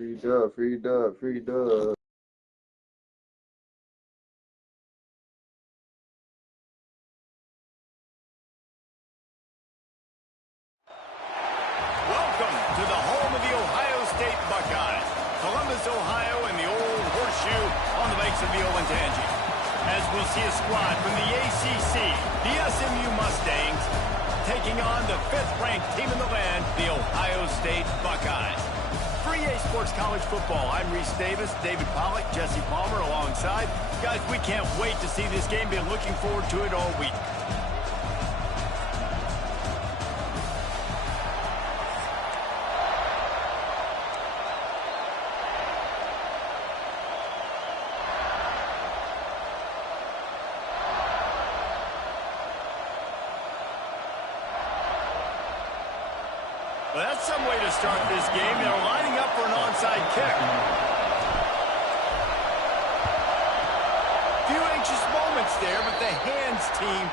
Free dub, free dub, free dub. Welcome to the home of the Ohio State Buckeyes, Columbus, Ohio, and the old horseshoe on the banks of the Olentangy. As we'll see a squad from the ACC, the SMU Mustangs, taking on the fifth-ranked team in the land, the Ohio State Buckeyes. For EA Sports College Football, I'm Reese Davis, David Pollack, Jesse Palmer alongside. Guys, we can't wait to see this game. Been looking forward to it all week. Well, that's some way to start this game. They're lining up for an onside kick. Few anxious moments there, but the hands team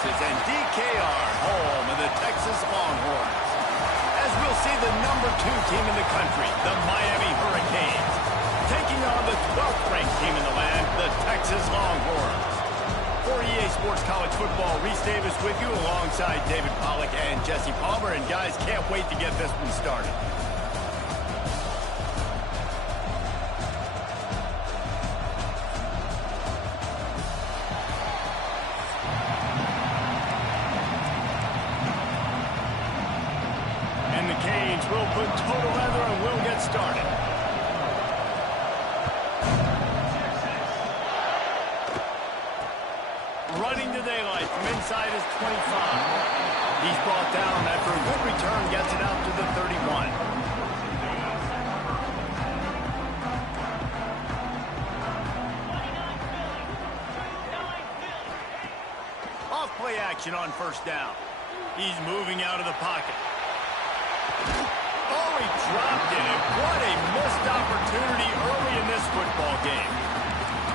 Texas and DKR, home of the Texas Longhorns. As we'll see the #2 team in the country, the Miami Hurricanes, taking on the 12th ranked team in the land, the Texas Longhorns. For EA Sports College Football, Reese Davis with you alongside David Pollack and Jesse Palmer. And guys, can't wait to get this one started. And the Canes will put total leather and we'll get started. Running to daylight from inside his 25. He's brought down after a good return, gets it out to the 31. Off play action on first down. He's moving out of the pocket. Oh, he dropped it. And what a missed opportunity early in this football game.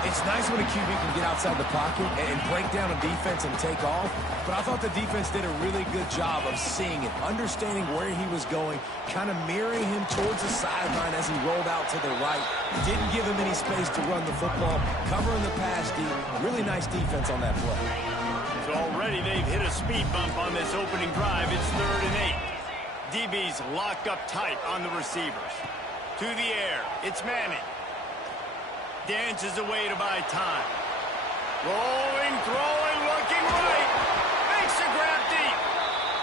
It's nice when a QB can get outside the pocket and break down a defense and take off, but I thought the defense did a really good job of seeing it, understanding where he was going, kind of mirroring him towards the sideline as he rolled out to the right. Didn't give him any space to run the football, covering the pass deep. Really nice defense on that play. So already they've hit a speed bump on this opening drive. It's 3rd and 8. DB's locked up tight on the receivers. To the air, it's Manning. Dances away to buy time. Rolling, throwing, looking right. Makes a grab deep.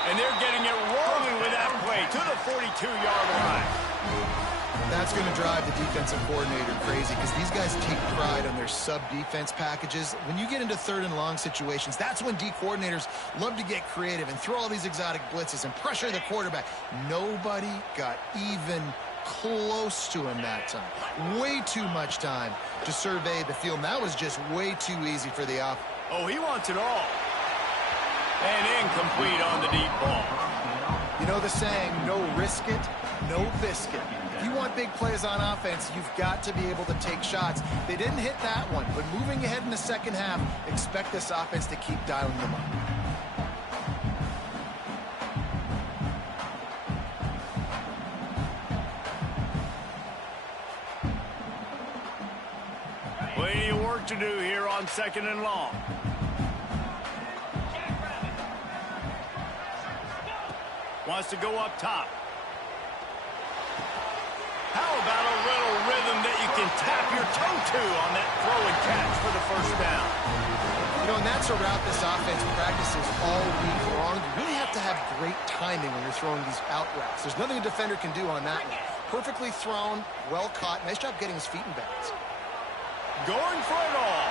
And they're getting it rolling with that play to the 42-yard line. That's going to drive the defensive coordinator crazy because these guys take pride on their sub-defense packages. When you get into 3rd and long situations, that's when D coordinators love to get creative and throw all these exotic blitzes and pressure the quarterback. Nobody got even close to him that time. Way too much time to survey the field. And that was just way too easy for the offense. Oh, he wants it all. And incomplete on the deep ball. You know the saying, no risk it, no biscuit. If you want big plays on offense, you've got to be able to take shots. They didn't hit that one, but moving ahead in the second half, expect this offense to keep dialing them up. Plenty of work to do here on 2nd and long. Wants to go up top. How about a little rhythm that you can tap your toe to on that throw and catch for the 1st down? You know, and that's a route this offense practices all week long. You really have to have great timing when you're throwing these out routes. There's nothing a defender can do on that one. Perfectly thrown, well caught. Nice job getting his feet in bounds. Going for it all.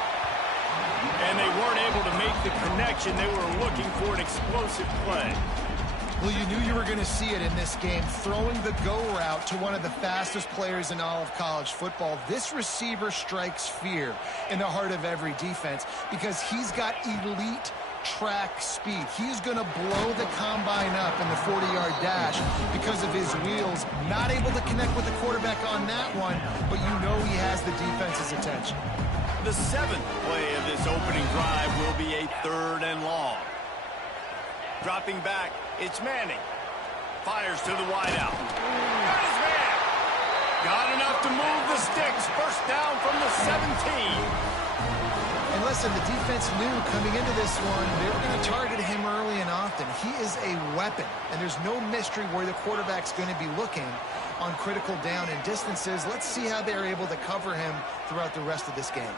And they weren't able to make the connection. They were looking for an explosive play. Well, you knew you were going to see it in this game. Throwing the go route to one of the fastest players in all of college football. This receiver strikes fear in the heart of every defense because he's got elite track speed. He's going to blow the combine up in the 40-yard dash because of his wheels. Not able to connect with the quarterback on that one, but you know he has the defense's attention. The 7th play of this opening drive will be a 3rd and long. Dropping back, it's Manning. Fires to the wideout. Got his man. Got enough to move the sticks. 1st down from the 17. And listen, the defense knew coming into this one, they were going to target him early and often. He is a weapon, and there's no mystery where the quarterback's going to be looking on critical down and distances. Let's see how they're able to cover him throughout the rest of this game.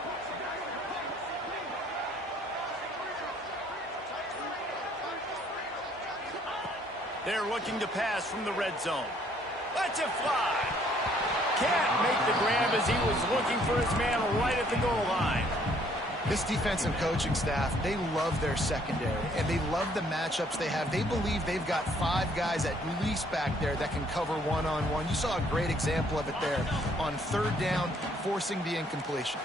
They're looking to pass from the red zone. Lets it fly. Can't make the grab as he was looking for his man right at the goal line. This defensive coaching staff, they love their secondary, and they love the matchups they have. They believe they've got 5 guys at least back there that can cover one-on-one. You saw a great example of it there on 3rd down, forcing the incompletion.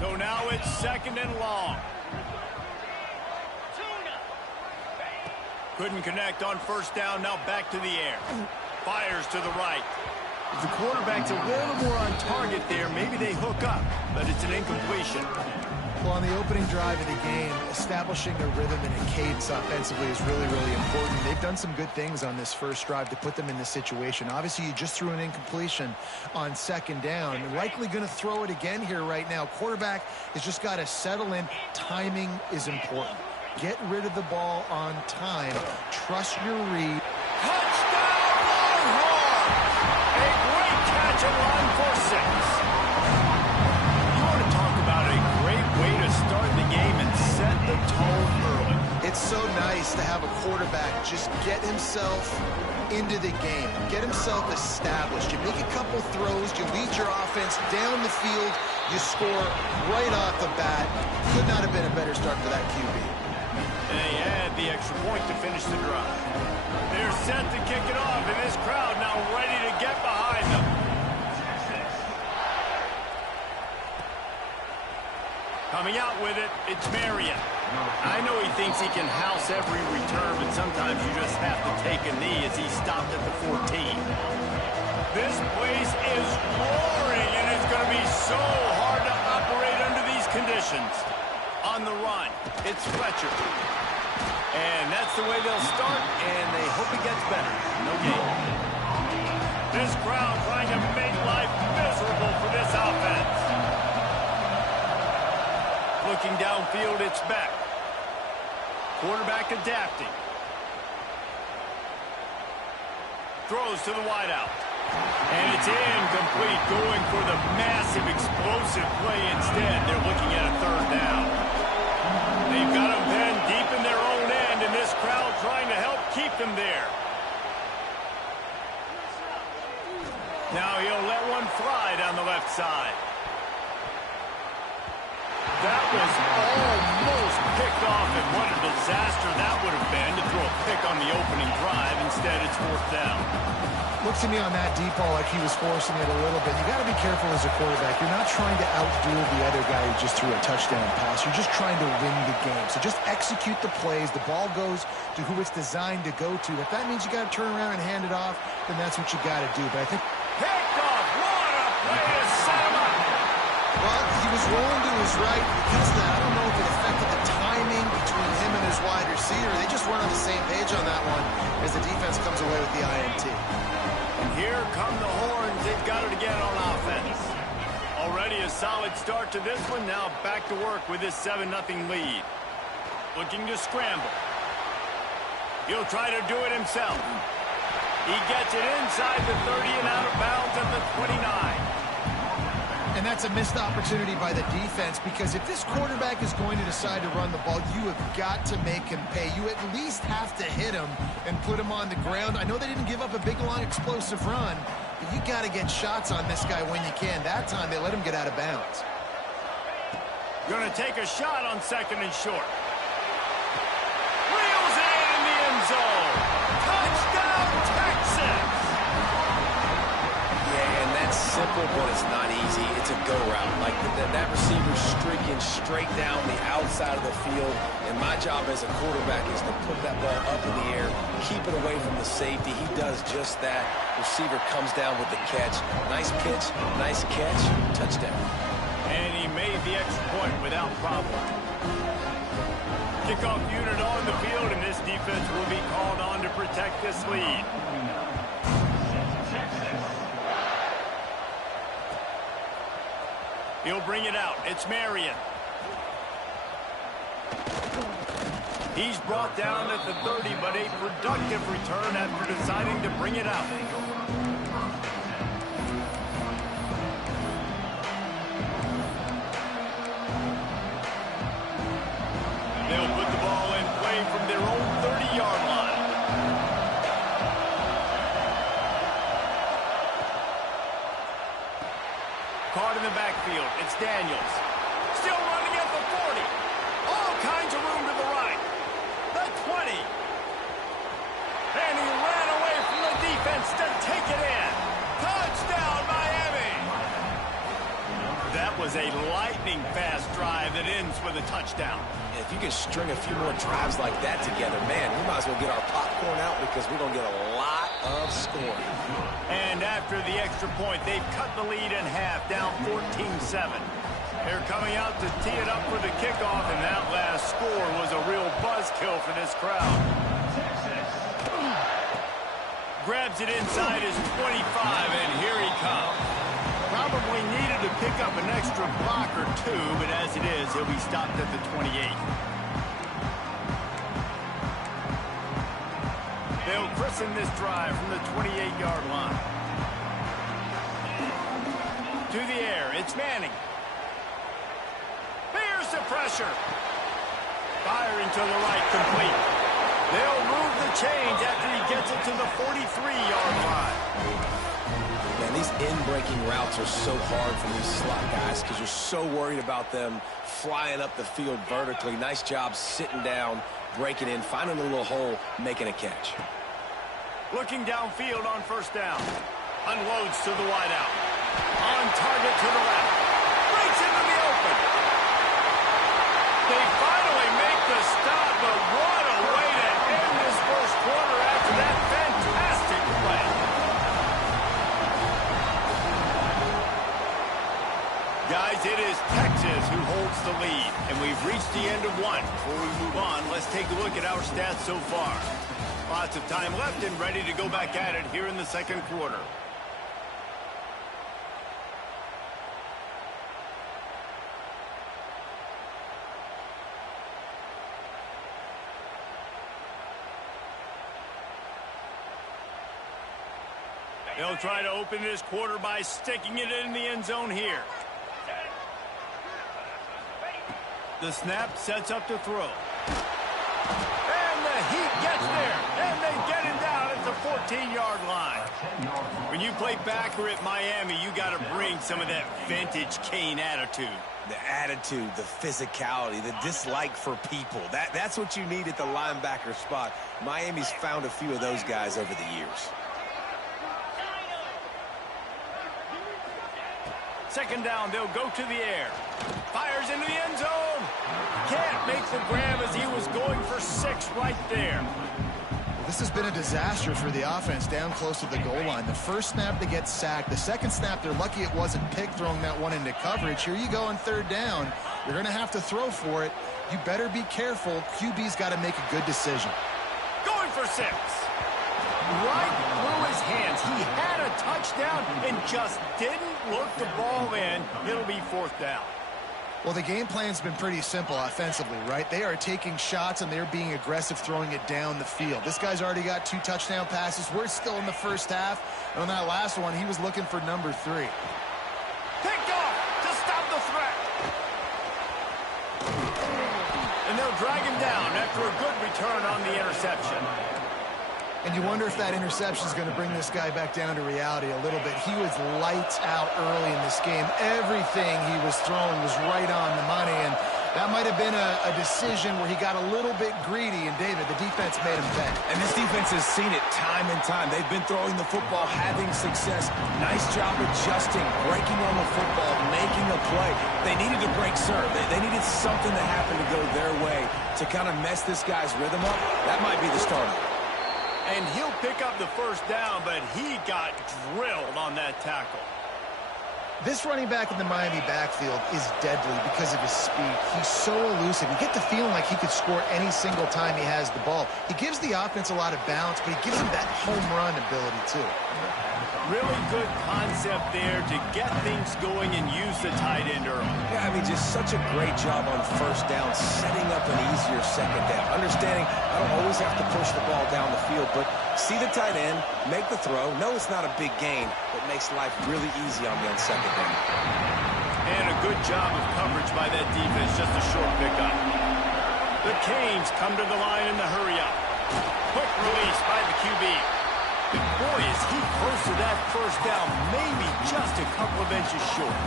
So now it's 2nd and long. Couldn't connect on 1st down, now back to the air. Fires to the right. If the quarterback's a little more on target there, maybe they hook up, but it's an incompletion. Well, on the opening drive of the game, establishing a rhythm and a cadence offensively is really, really important. They've done some good things on this first drive to put them in this situation. Obviously, you just threw an incompletion on second down. You're likely going to throw it again here right now. Quarterback has just got to settle in. Timing is important. Get rid of the ball on time. Trust your read. Touchdown, Longhorn! A great catch and run for 6. You want to talk about a great way to start the game and set the tone early. It's so nice to have a quarterback just get himself into the game, get himself established. You make a couple throws, you lead your offense down the field, you score right off the bat. Could not have been a better start for that QB. They add the extra point to finish the drive. They're set to kick it off, and this crowd now ready to get behind them. Coming out with it, it's Marion. I know he thinks he can house every return, but sometimes you just have to take a knee as he stopped at the 14. This place is roaring, and it's going to be so hard to operate under these conditions. On the run, it's Fletcher. And that's the way they'll start, and they hope it gets better. No gain. This crowd trying to make life miserable for this offense. Looking downfield, it's Beck. Quarterback adapting. Throws to the wideout. And it's incomplete, going for the massive explosive play instead. They're looking at a third down. They've got them pinned deep in their own end, and this crowd trying to help keep them there. Now he'll let one fly down the left side. That was almost picked off, and what a disaster that would have been to throw a pick on the opening drive. Instead, it's 4th down. Looks to me on that deep ball like he was forcing it a little bit. You got to be careful as a quarterback. You're not trying to outduel the other guy who just threw a touchdown pass. You're just trying to win the game. So just execute the plays. The ball goes to who it's designed to go to. If that means you got to turn around and hand it off, then that's what you got to do. But I think Picked off. What a play to set him up. well, he was rolling to his right because of that. I don't know if it affected the timing between him and his wide receiver. They just weren't on the same page on that one as the defense comes away with the INT. And here come the horns. They've got it again on offense. Already a solid start to this one. Now back to work with this 7-0 lead. Looking to scramble. He'll try to do it himself. He gets it inside the 30 and out of bounds at the 29. And that's a missed opportunity by the defense, because if this quarterback is going to decide to run the ball, you have got to make him pay. You at least have to hit him and put him on the ground. I know they didn't give up a big, long, explosive run, but you got to get shots on this guy when you can. That time, they let him get out of bounds. Going to take a shot on 2nd and short. Reels it in the end zone. Touchdown, Texas! Yeah, and that's simple, but it's not easy. It's a go route. Like that receiver's streaking straight down the outside of the field, and my job as a quarterback is to put that ball up in the air, keep it away from the safety. He does just that. Receiver comes down with the catch. Nice pitch, nice catch, touchdown. And he made the extra point without problem. Kickoff unit on the field, and this defense will be called on to protect this lead. He'll bring it out. It's Marion. He's brought down at the 30, but a productive return after deciding to bring it out. They'll put the ball in play from their own 30-yard line. Caught in the backfield. It's Daniels. Still running at the 40. All kinds of room to the right. The 20. And he ran away from the defense to take it in. Touchdown, Miami. That was a lightning-fast drive that ends with a touchdown. If you can string a few more drives like that together, man, we might as well get our popcorn out, because we're going to get a lot of scoring. And after the extra point, they've cut the lead in half, down 14-7. They're coming out to tee it up for the kickoff, and that last score was a real buzzkill for this crowd. Grabs it inside his 25, and here he comes. Probably needed to pick up an extra block or two, but as it is, he'll be stopped at the 28. They'll christen this drive from the 28-yard line. To the air, it's Manning. Here's the pressure. Firing to the right, complete. They'll move the chains after he gets it to the 43-yard line. Man, these in-breaking routes are so hard for these slot guys because you're so worried about them flying up the field vertically. Nice job sitting down, breaking in, finding a little hole, making a catch. Looking downfield on first down. Unloads to the wideout. On target to the left. Breaks into the open. They finally make the stop, but what a way to end this first quarter after that fantastic play. Guys, it is Texas who holds the lead, and we've reached the end of one. Before we move on, let's take a look at our stats so far. Lots of time left and ready to go back at it here in the second quarter. They'll try to open this quarter by sticking it in the end zone here. The snap sets up to throw. And the heat gets there. And they get him down at the 14-yard line. When you play backer at Miami, you got to bring some of that vintage Kane attitude. The attitude, the physicality, the dislike for people. That's what you need at the linebacker spot. Miami's found a few of those guys over the years. Second down, they'll go to the air. Fires into the end zone. Can't make the grab as he was going for 6 right there. This has been a disaster for the offense down close to the goal line. The first snap, they get sacked. The second snap, they're lucky it wasn't picked, throwing that one into coverage. Here you go on third down. You're going to have to throw for it. You better be careful. QB's got to make a good decision. Going for 6. Right through his hands. He had a touchdown and just didn't look the ball in. It'll be 4th down. Well, the game plan's been pretty simple offensively, right? They are taking shots and they're being aggressive throwing it down the field. This guy's already got 2 touchdown passes. We're still in the first half. And on that last one, he was looking for number 3. Picked off to stop the threat. And they'll drag him down after a good return on the interception. And you wonder if that interception is going to bring this guy back down to reality a little bit. He was lights out early in this game. Everything he was throwing was right on the money, and that might have been a decision where he got a little bit greedy, and David, the defense made him pay. And this defense has seen it time and time. They've been throwing the football, having success. Nice job adjusting, breaking on the football, making a play. They needed to break serve. They needed something to happen to go their way to kind of mess this guy's rhythm up. That might be the start of it. And he'll pick up the first down, but he got drilled on that tackle. This running back in the Miami backfield is deadly because of his speed. He's so elusive. You get the feeling like he could score any single time he has the ball. He gives the offense a lot of balance, but he gives him that home run ability too. Really good concept there to get things going and use the tight end early. Yeah, I mean, just such a great job on first down, setting up an easier second down. Understanding I don't always have to push the ball down the field, but see the tight end, make the throw. No, it's not a big gain, but makes life really easy on me on second down. And a good job of coverage by that defense, just a short pickup. The Canes come to the line in the hurry-up. Quick release by the QB. And boy, is he close to that first down, maybe just a couple of inches short.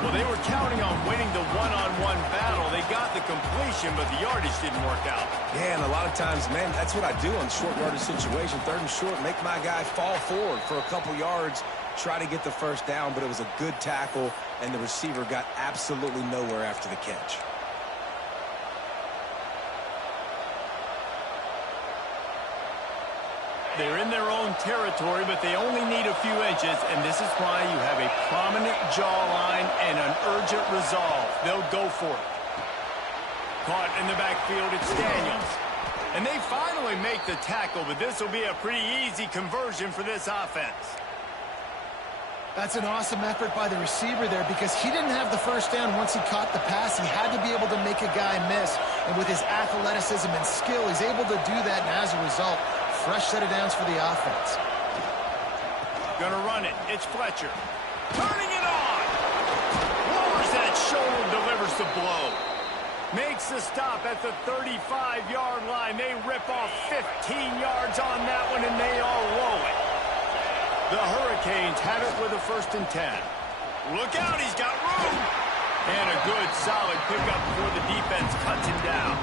Well, they were counting on winning the one-on-one battle. They got the completion, but the yardage didn't work out. Yeah, and a lot of times, man, that's what I do on short yardage situation. 3rd and short, make my guy fall forward for a couple yards, try to get the first down, but it was a good tackle, and the receiver got absolutely nowhere after the catch. They're in their own territory, but they only need a few inches, and this is why you have a prominent jawline and an urgent resolve. They'll go for it. Caught in the backfield, it's Daniels. And they finally make the tackle, but this will be a pretty easy conversion for this offense. That's an awesome effort by the receiver there because he didn't have the first down once he caught the pass. He had to be able to make a guy miss. And with his athleticism and skill, he's able to do that. And as a result, fresh set of downs for the offense. Gonna run it. It's Fletcher. Turning it on. Lowers that shoulder, delivers the blow. Makes the stop at the 35-yard line. They rip off 15 yards on that one, and they are rolling. The Hurricanes have it with a 1st and 10. Look out, he's got room. And a good, solid pickup before the defense cuts him down.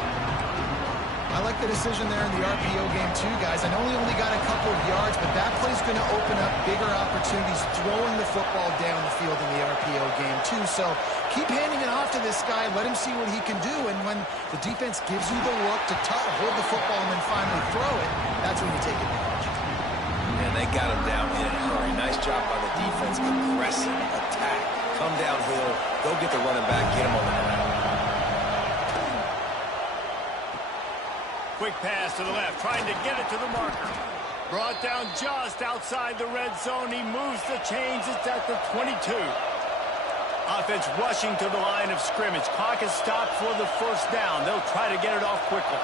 I like the decision there in the RPO game too, guys. I know he only got a couple of yards, but that play's going to open up bigger opportunities throwing the football down the field in the RPO game too. So keep handing it off to this guy. Let him see what he can do. And when the defense gives you the look to hold the football and then finally throw it, that's when you take advantage. And they got him down in a hurry. Nice job by the defense. Aggressive attack. Come downhill. Go get the running back. Get him on the ground. Quick pass to the left, trying to get it to the marker. Brought down just outside the red zone. He moves the chains. It's at the 22. Offense rushing to the line of scrimmage. Clock is stopped for the 1st down. They'll try to get it off quickly.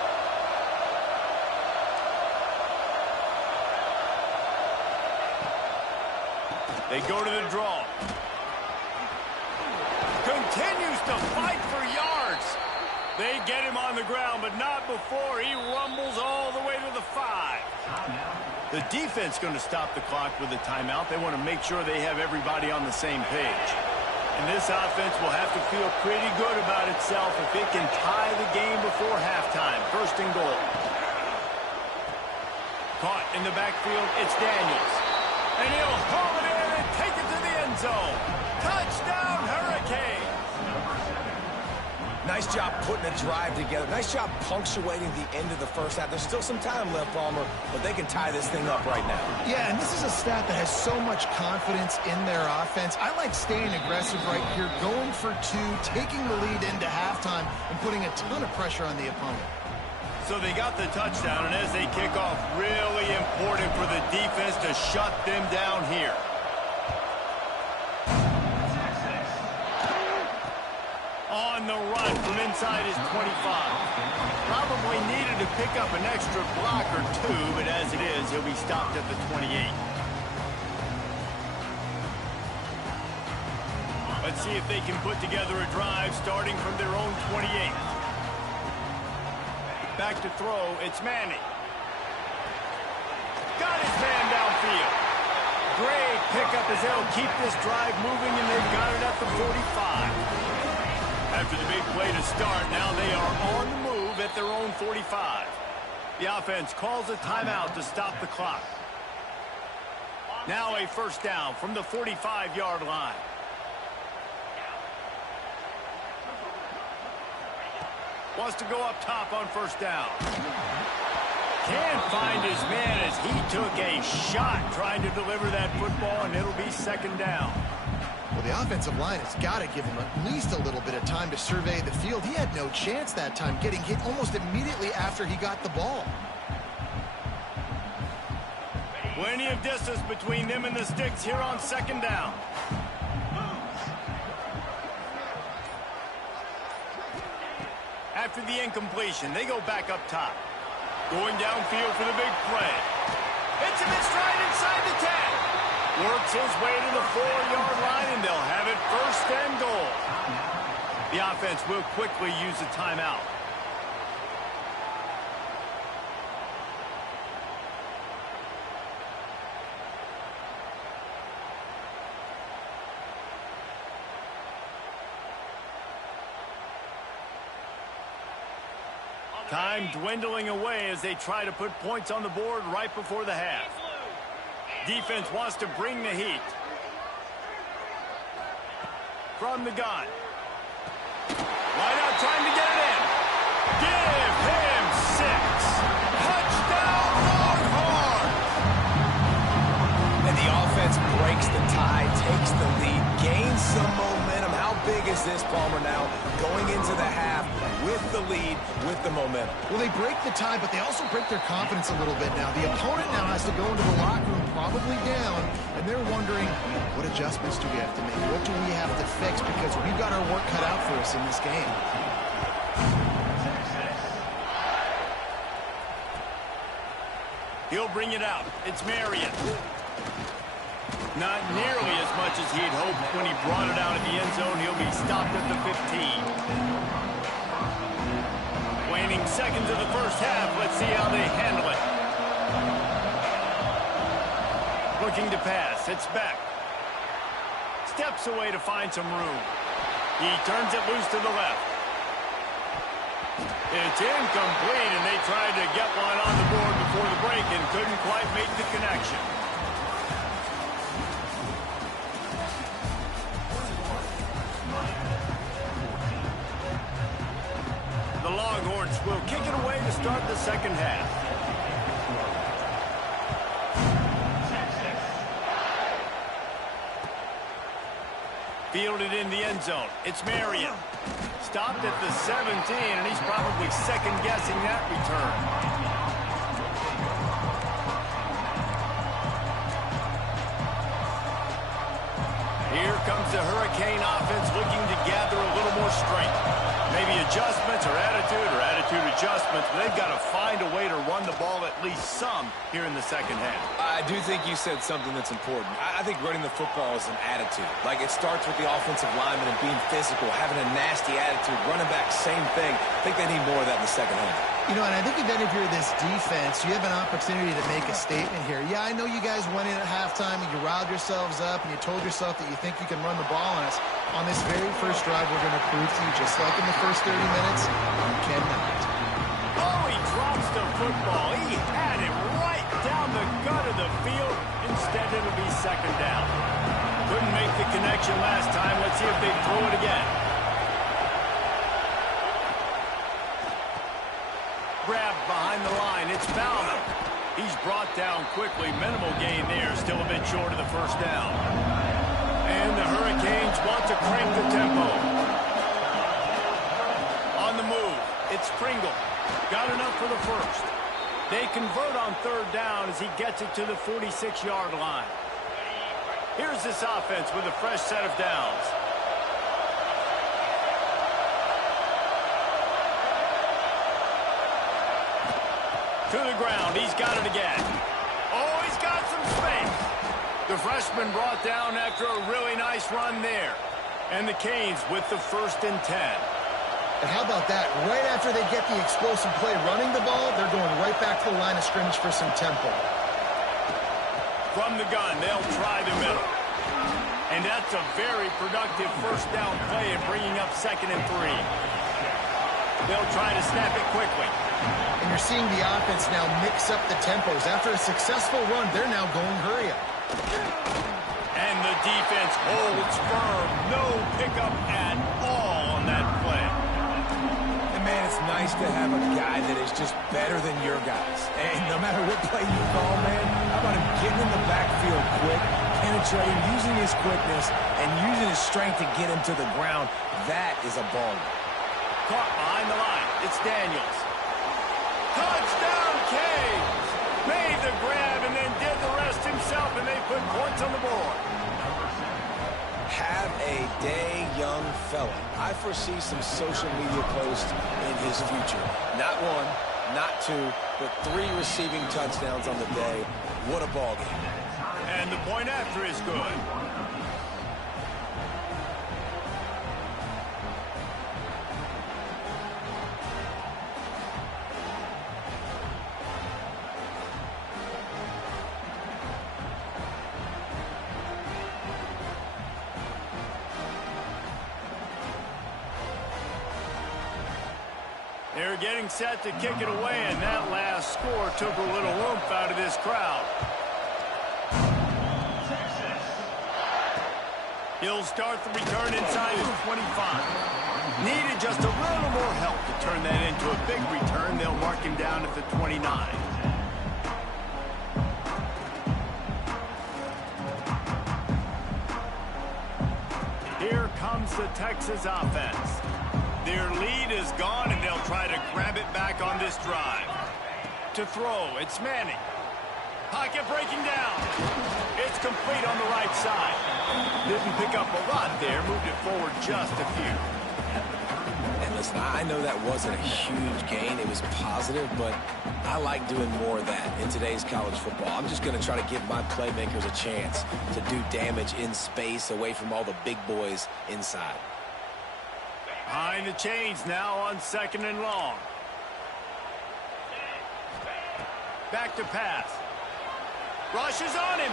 They go to the draw. Continues to fight for yards. They get him on the ground, but not before he rumbles all the way to the 5. The defense going to stop the clock with a timeout. They want to make sure they have everybody on the same page. And this offense will have to feel pretty good about itself if it can tie the game before halftime. 1st and goal. Caught in the backfield, it's Daniels. And he'll haul it in and take it to the end zone. Touchdown, Hurricanes! Nice job putting a drive together. Nice job punctuating the end of the 1st half. There's still some time left, Palmer, but they can tie this thing up right now. Yeah, and this is a staff that has so much confidence in their offense. I like staying aggressive right here, going for 2, taking the lead into halftime, and putting a ton of pressure on the opponent. So they got the touchdown, and as they kick off, really important for the defense to shut them down here. On the run from inside his 25. Probably needed to pick up an extra block or 2, but as it is, he'll be stopped at the 28. Let's see if they can put together a drive starting from their own 28. Back to throw, it's Manning. Got his man downfield. Great pickup as they'll keep this drive moving, and they've got it at the 45. After the big play to start, now they are on the move at their own 45. The offense calls a timeout to stop the clock. Now a 1st down from the 45-yard line. Wants to go up top on 1st down. Can't find his man as he took a shot trying to deliver that football, and it'll be 2nd down. Well, the offensive line has got to give him at least a little bit of time to survey the field. He had no chance that time, getting hit almost immediately after he got the ball. Plenty of distance between them and the sticks here on 2nd down. After the incompletion, they go back up top. Going downfield for the big play. Hits him in stride inside the 10. Works his way to the 4-yard line, and they'll have it 1st and goal. The offense will quickly use a timeout. Time dwindling away as they try to put points on the board right before the half. Defense wants to bring the heat. From the gun. Line out trying to get it in. Give him 6. Touchdown, Longhorns! big is this, Palmer, now going into the half with the lead, with the momentum? Well, they break the tie, but they also break their confidence a little bit now. The opponent now has to go into the locker room probably down, and they're wondering, what adjustments do we have to make? What do we have to fix? Because we've got our work cut out for us in this game. He'll bring it out. It's Marion. Not nearly as much as he'd hoped when he brought it out of the end zone. He'll be stopped at the 15. Waning seconds of the first half. Let's see how they handle it. Looking to pass. It's Beck. Steps away to find some room. He turns it loose to the left. It's incomplete, and they tried to get one on the board before the break and couldn't quite make the connection. The Longhorns will kick it away to start the second half. Fielded in the end zone. It's Marion. Stopped at the 17, and he's probably second-guessing that return. Here comes the Hurricane offense looking to gather a little more strength. Maybe adjustments or attitude adjustments, but they've got to find a way to run the ball at least some here in the second half. I do think you said something that's important. I think running the football is an attitude. Like, it starts with the offensive lineman and being physical, having a nasty attitude. Running back, same thing. I think they need more of that in the second half. You know, and I think then if you're this defense, you have an opportunity to make a statement here. Yeah, I know you guys went in at halftime and you riled yourselves up and you told yourself that you think you can run the ball on us. On this very first drive, we're going to prove to you, just like in the first 30 minutes, you cannot. Oh, he drops the football. He had it right down the gut of the field. Instead, it'll be second down. Couldn't make the connection last time. Let's see if they throw it again. Grabbed behind the line. It's Bauman. He's brought down quickly. Minimal gain there. Still a bit short of the first down. And the Hurricanes want to crank the tempo. On the move. It's Pringle. Got enough for the first. They convert on third down as he gets it to the 46-yard line. Here's this offense with a fresh set of downs. To the ground. He's got it again. Oh, he's got some space. The freshman brought down after a really nice run there. And the Canes with the 1st and 10. And how about that? Right after they get the explosive play running the ball, they're going right back to the line of scrimmage for some tempo. From the gun, they'll try the middle. And that's a very productive first down play in bringing up 2nd and 3. They'll try to snap it quickly. And you're seeing the offense now mix up the tempos. After a successful run, they're now going hurry up. And the defense holds firm. No pickup at all on that play. And, man, it's nice to have a guy that is just better than your guys. And no matter what play you call, man, how about him getting in the backfield quick, penetrating, using his quickness, and using his strength to get him to the ground. That is a ball. Caught behind the line. It's Daniels. Touchdown, Canes! Made the grab and then did the rest himself, and they put points on the board. Have a day, young fella. I foresee some social media posts in his future. Not one, not two, but 3 receiving touchdowns on the day. What a ball game. And the point after is good. They're getting set to kick it away, and that last score took a little oomph out of this crowd. He'll start the return inside his 25. Needed just a little more help to turn that into a big return. They'll mark him down at the 29. Here comes comes the Texas offense. Their lead is gone, and they'll try to grab it back on this drive. To throw, it's Manning. Pocket breaking down. It's complete on the right side. Didn't pick up a lot there, moved it forward just a few. And listen, I know that wasn't a huge gain. It was positive, but I like doing more of that in today's college football. I'm just going to try to give my playmakers a chance to do damage in space away from all the big boys inside. Behind the chains now on 2nd and long. Back to pass. Rushes on him.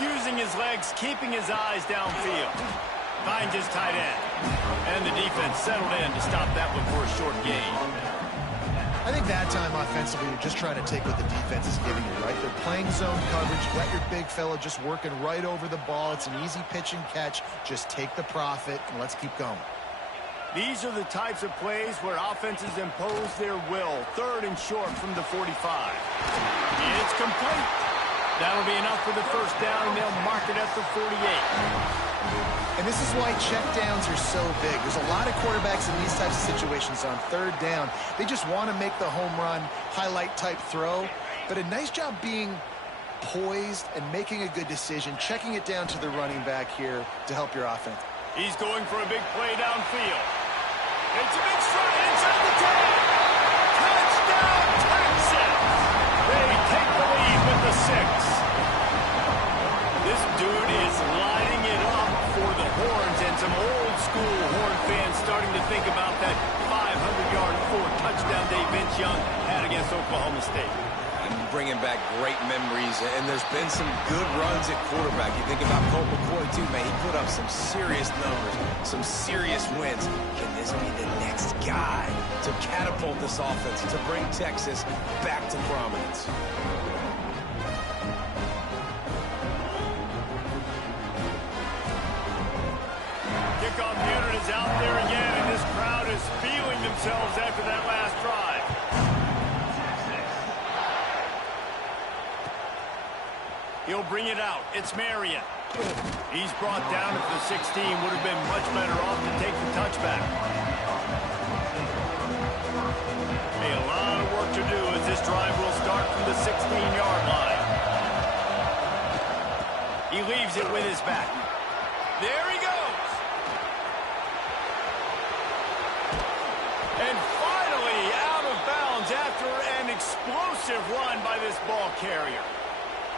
Using his legs, keeping his eyes downfield. Finds his tight end. And the defense settled in to stop that one for a short gain. I think that time offensively, you're just trying to take what the defense is giving you, right? They're playing zone coverage. Let your big fella just working right over the ball. It's an easy pitch and catch. Just take the profit, and let's keep going. These are the types of plays where offenses impose their will. 3rd and short from the 45. It's complete. That'll be enough for the first down, and they'll mark it at the 48. And this is why checkdowns are so big. There's a lot of quarterbacks in these types of situations on 3rd down. They just want to make the home run, highlight-type throw. But a nice job being poised and making a good decision, checking it down to the running back here to help your offense. He's going for a big play downfield. It's a big stride inside the 10. Touchdown, Texas! They take the lead with the 6. This dude is lighting it up for the Horns, and some old-school Horn fans starting to think about that 500-yard, 4-touchdown day Vince Young had against Oklahoma State. I'm bringing back great memories, and there's been some good runs at quarterback. You think about Colt McCoy, too, man. He put up some serious numbers, some serious wins. Can this be the next guy to catapult this offense, to bring Texas back to prominence? Kickoff unit is out there again, and this crowd is feeling themselves after that last drive. He'll bring it out. It's Marion. He's brought down at the 16. Would have been much better off to take the touchback. Hey, a lot of work to do as this drive will start from the 16-yard line. He leaves it with his back. There he goes. And finally out of bounds after an explosive run by this ball carrier.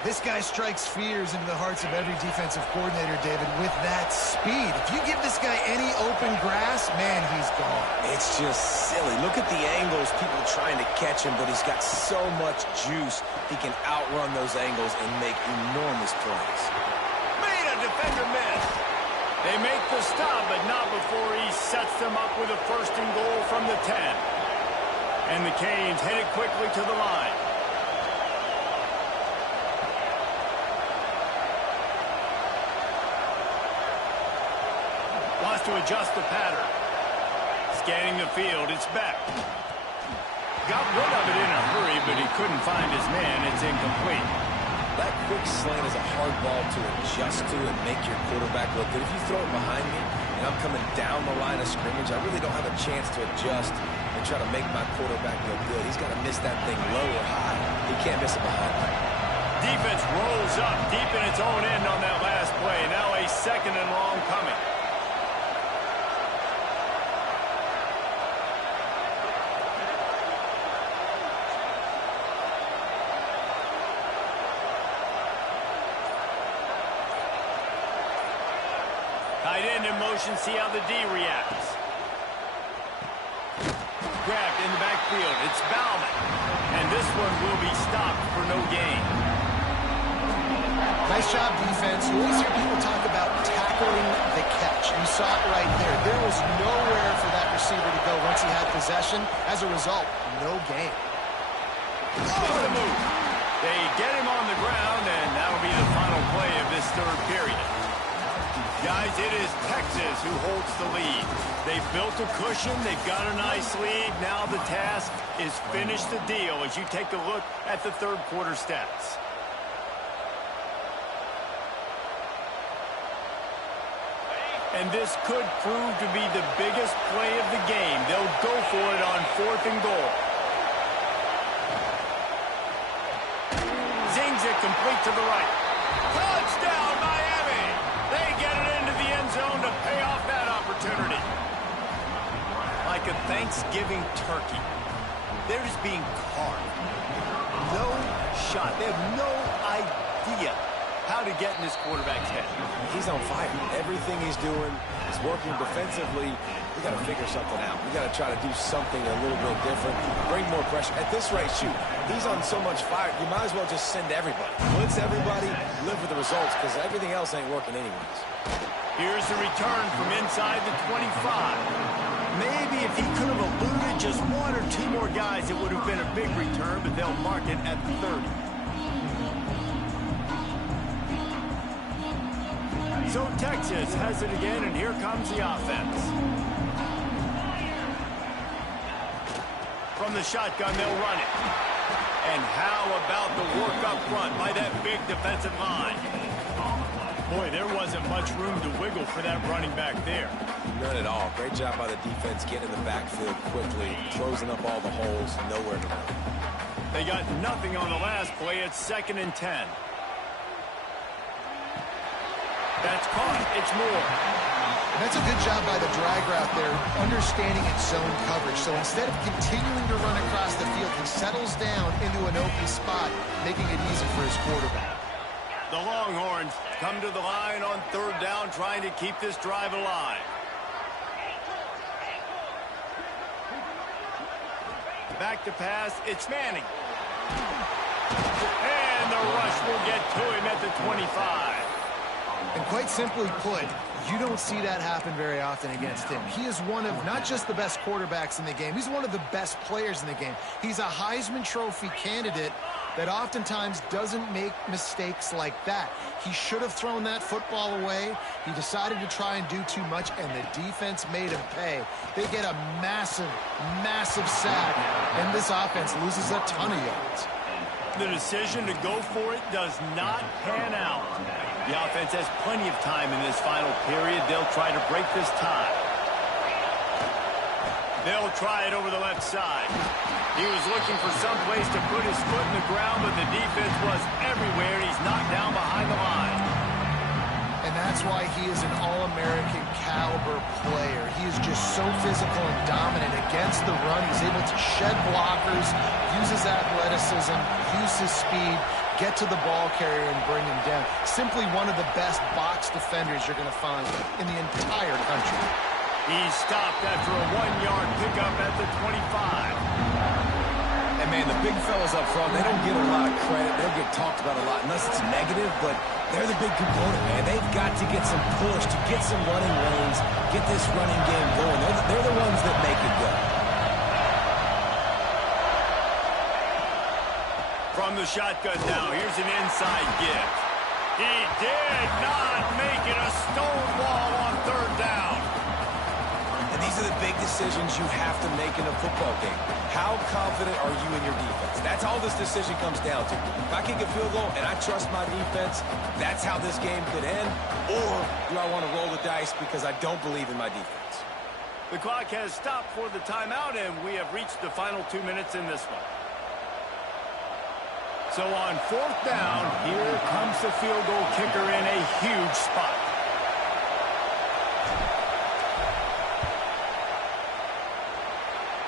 This guy strikes fears into the hearts of every defensive coordinator, David, with that speed. If you give this guy any open grass, man, he's gone. It's just silly. Look at the angles, people trying to catch him, but he's got so much juice. He can outrun those angles and make enormous plays. Made a defender miss. They make the stop, but not before he sets them up with a 1st and goal from the 10. And the Canes headed quickly to the line. Wants to adjust the pattern. Scanning the field, it's Beck. Got rid of it in a hurry, but he couldn't find his man. It's incomplete. That quick slant is a hard ball to adjust to and make your quarterback look good. If you throw it behind me and I'm coming down the line of scrimmage, I really don't have a chance to adjust and try to make my quarterback look good. He's got to miss that thing low or high. He can't miss it behind me. Defense rolls up deep in its own end on that last play. Now a 2nd and long coming. Tight end in motion, see how the D reacts. Grabbed in the backfield, it's Bauman. And this one will be stopped for no gain. Nice job, defense. You always hear people talk about tackling the catch. You saw it right there. There was nowhere for that receiver to go once he had possession. As a result, no gain. Oh, the move. They get him on the ground, and that'll be the final play of this 3rd period. Guys, it is Texas who holds the lead. They've built a cushion. They've got a nice lead. Now the task is finish the deal as you take a look at the 3rd quarter stats. And this could prove to be the biggest play of the game. They'll go for it on 4th and goal. Zings it complete to the right. Touchdown, Miami! They get it into the end zone to pay off that opportunity. Like a Thanksgiving turkey, they're just being carved. No shot. They have no idea how to get in this quarterback's head. He's on fire. Everything he's doing is working defensively. We got to figure something out. We got to try to do something a little bit different. Bring more pressure. At this rate, shoot, he's on so much fire, you might as well just send everybody. Blitz everybody, live with the results, because everything else ain't working anyways. Here's the return from inside the 25. Maybe if he could have eluded just 1 or 2 more guys, it would have been a big return, but they'll mark it at the 30. So Texas has it again, and here comes the offense. From the shotgun, they'll run it. And how about the work up front by that big defensive line? Boy, there wasn't much room to wiggle for that running back there. None at all. Great job by the defense getting in the backfield quickly, closing up all the holes, nowhere to run. They got nothing on the last play. It's 2nd and 10. That's caught. It's Moore. And that's a good job by the drag route there, understanding its zone coverage. So instead of continuing to run across the field, he settles down into an open spot, making it easy for his quarterback. The Longhorns come to the line on 3rd down, trying to keep this drive alive. Back to pass. It's Manning. And the rush will get to him at the 25. And quite simply put, you don't see that happen very often against him. He is one of not just the best quarterbacks in the game, he's one of the best players in the game. He's a Heisman Trophy candidate that oftentimes doesn't make mistakes like that. He should have thrown that football away. He decided to try and do too much, and the defense made him pay. They get a massive, massive sack, and this offense loses a ton of yards. The decision to go for it does not pan out. The offense has plenty of time in this final period. They'll try to break this tie. They'll try it over the left side. He was looking for some place to put his foot in the ground, but the defense was everywhere. He's knocked down behind the line. And that's why he is an All-American caliber player. He is just so physical and dominant against the run. He's able to shed blockers, use his athleticism, use his speed, get to the ball carrier and bring him down. Simply one of the best box defenders you're going to find in the entire country. He's stopped after a 1-yard pickup at the 25. And, man, the big fellas up front, they don't get a lot of credit. They don't get talked about a lot unless it's negative, but they're the big component, man. They've got to get some push, to get some running lanes, get this running game going. They're the ones that make it go. From the shotgun now, here's an inside gift. He did not make it a stone wall on 3rd down. And these are the big decisions you have to make in a football game. How confident are you in your defense? That's all this decision comes down to. If I kick a field goal and I trust my defense, that's how this game could end. Or do I want to roll the dice because I don't believe in my defense? The clock has stopped for the timeout, and we have reached the final 2 minutes in this one. So on 4th down, here comes the field goal kicker in a huge spot.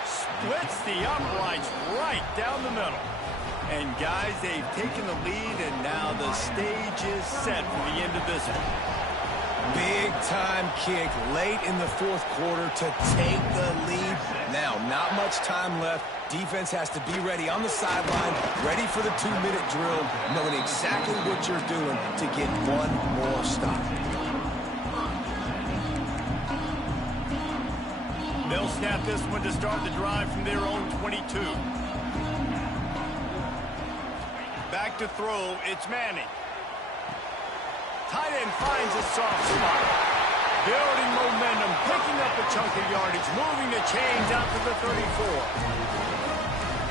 Splits the uprights right down the middle. And guys, they've taken the lead, and now the stage is set for the end of this one. Big time kick late in the 4th quarter to take the lead. Now, not much time left. Defense has to be ready on the sideline, ready for the 2-minute drill, knowing exactly what you're doing to get one more stop. They'll snap this one to start the drive from their own 22. Back to throw, it's Manning. Tight end finds a soft spot. Building momentum, picking up a chunk of yardage, moving the chains out to the 34.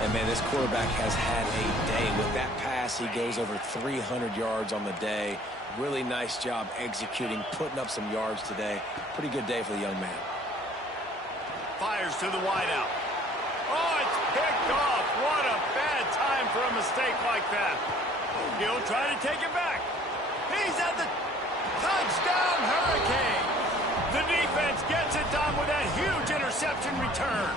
And, man, this quarterback has had a day. With that pass, he goes over 300 yards on the day. Really nice job executing, putting up some yards today. Pretty good day for the young man. Fires to the wideout. Oh, it's picked off. What a bad time for a mistake like that. He'll try to take it back. He's at the touchdown Hurricane. The defense gets it done with that huge interception return.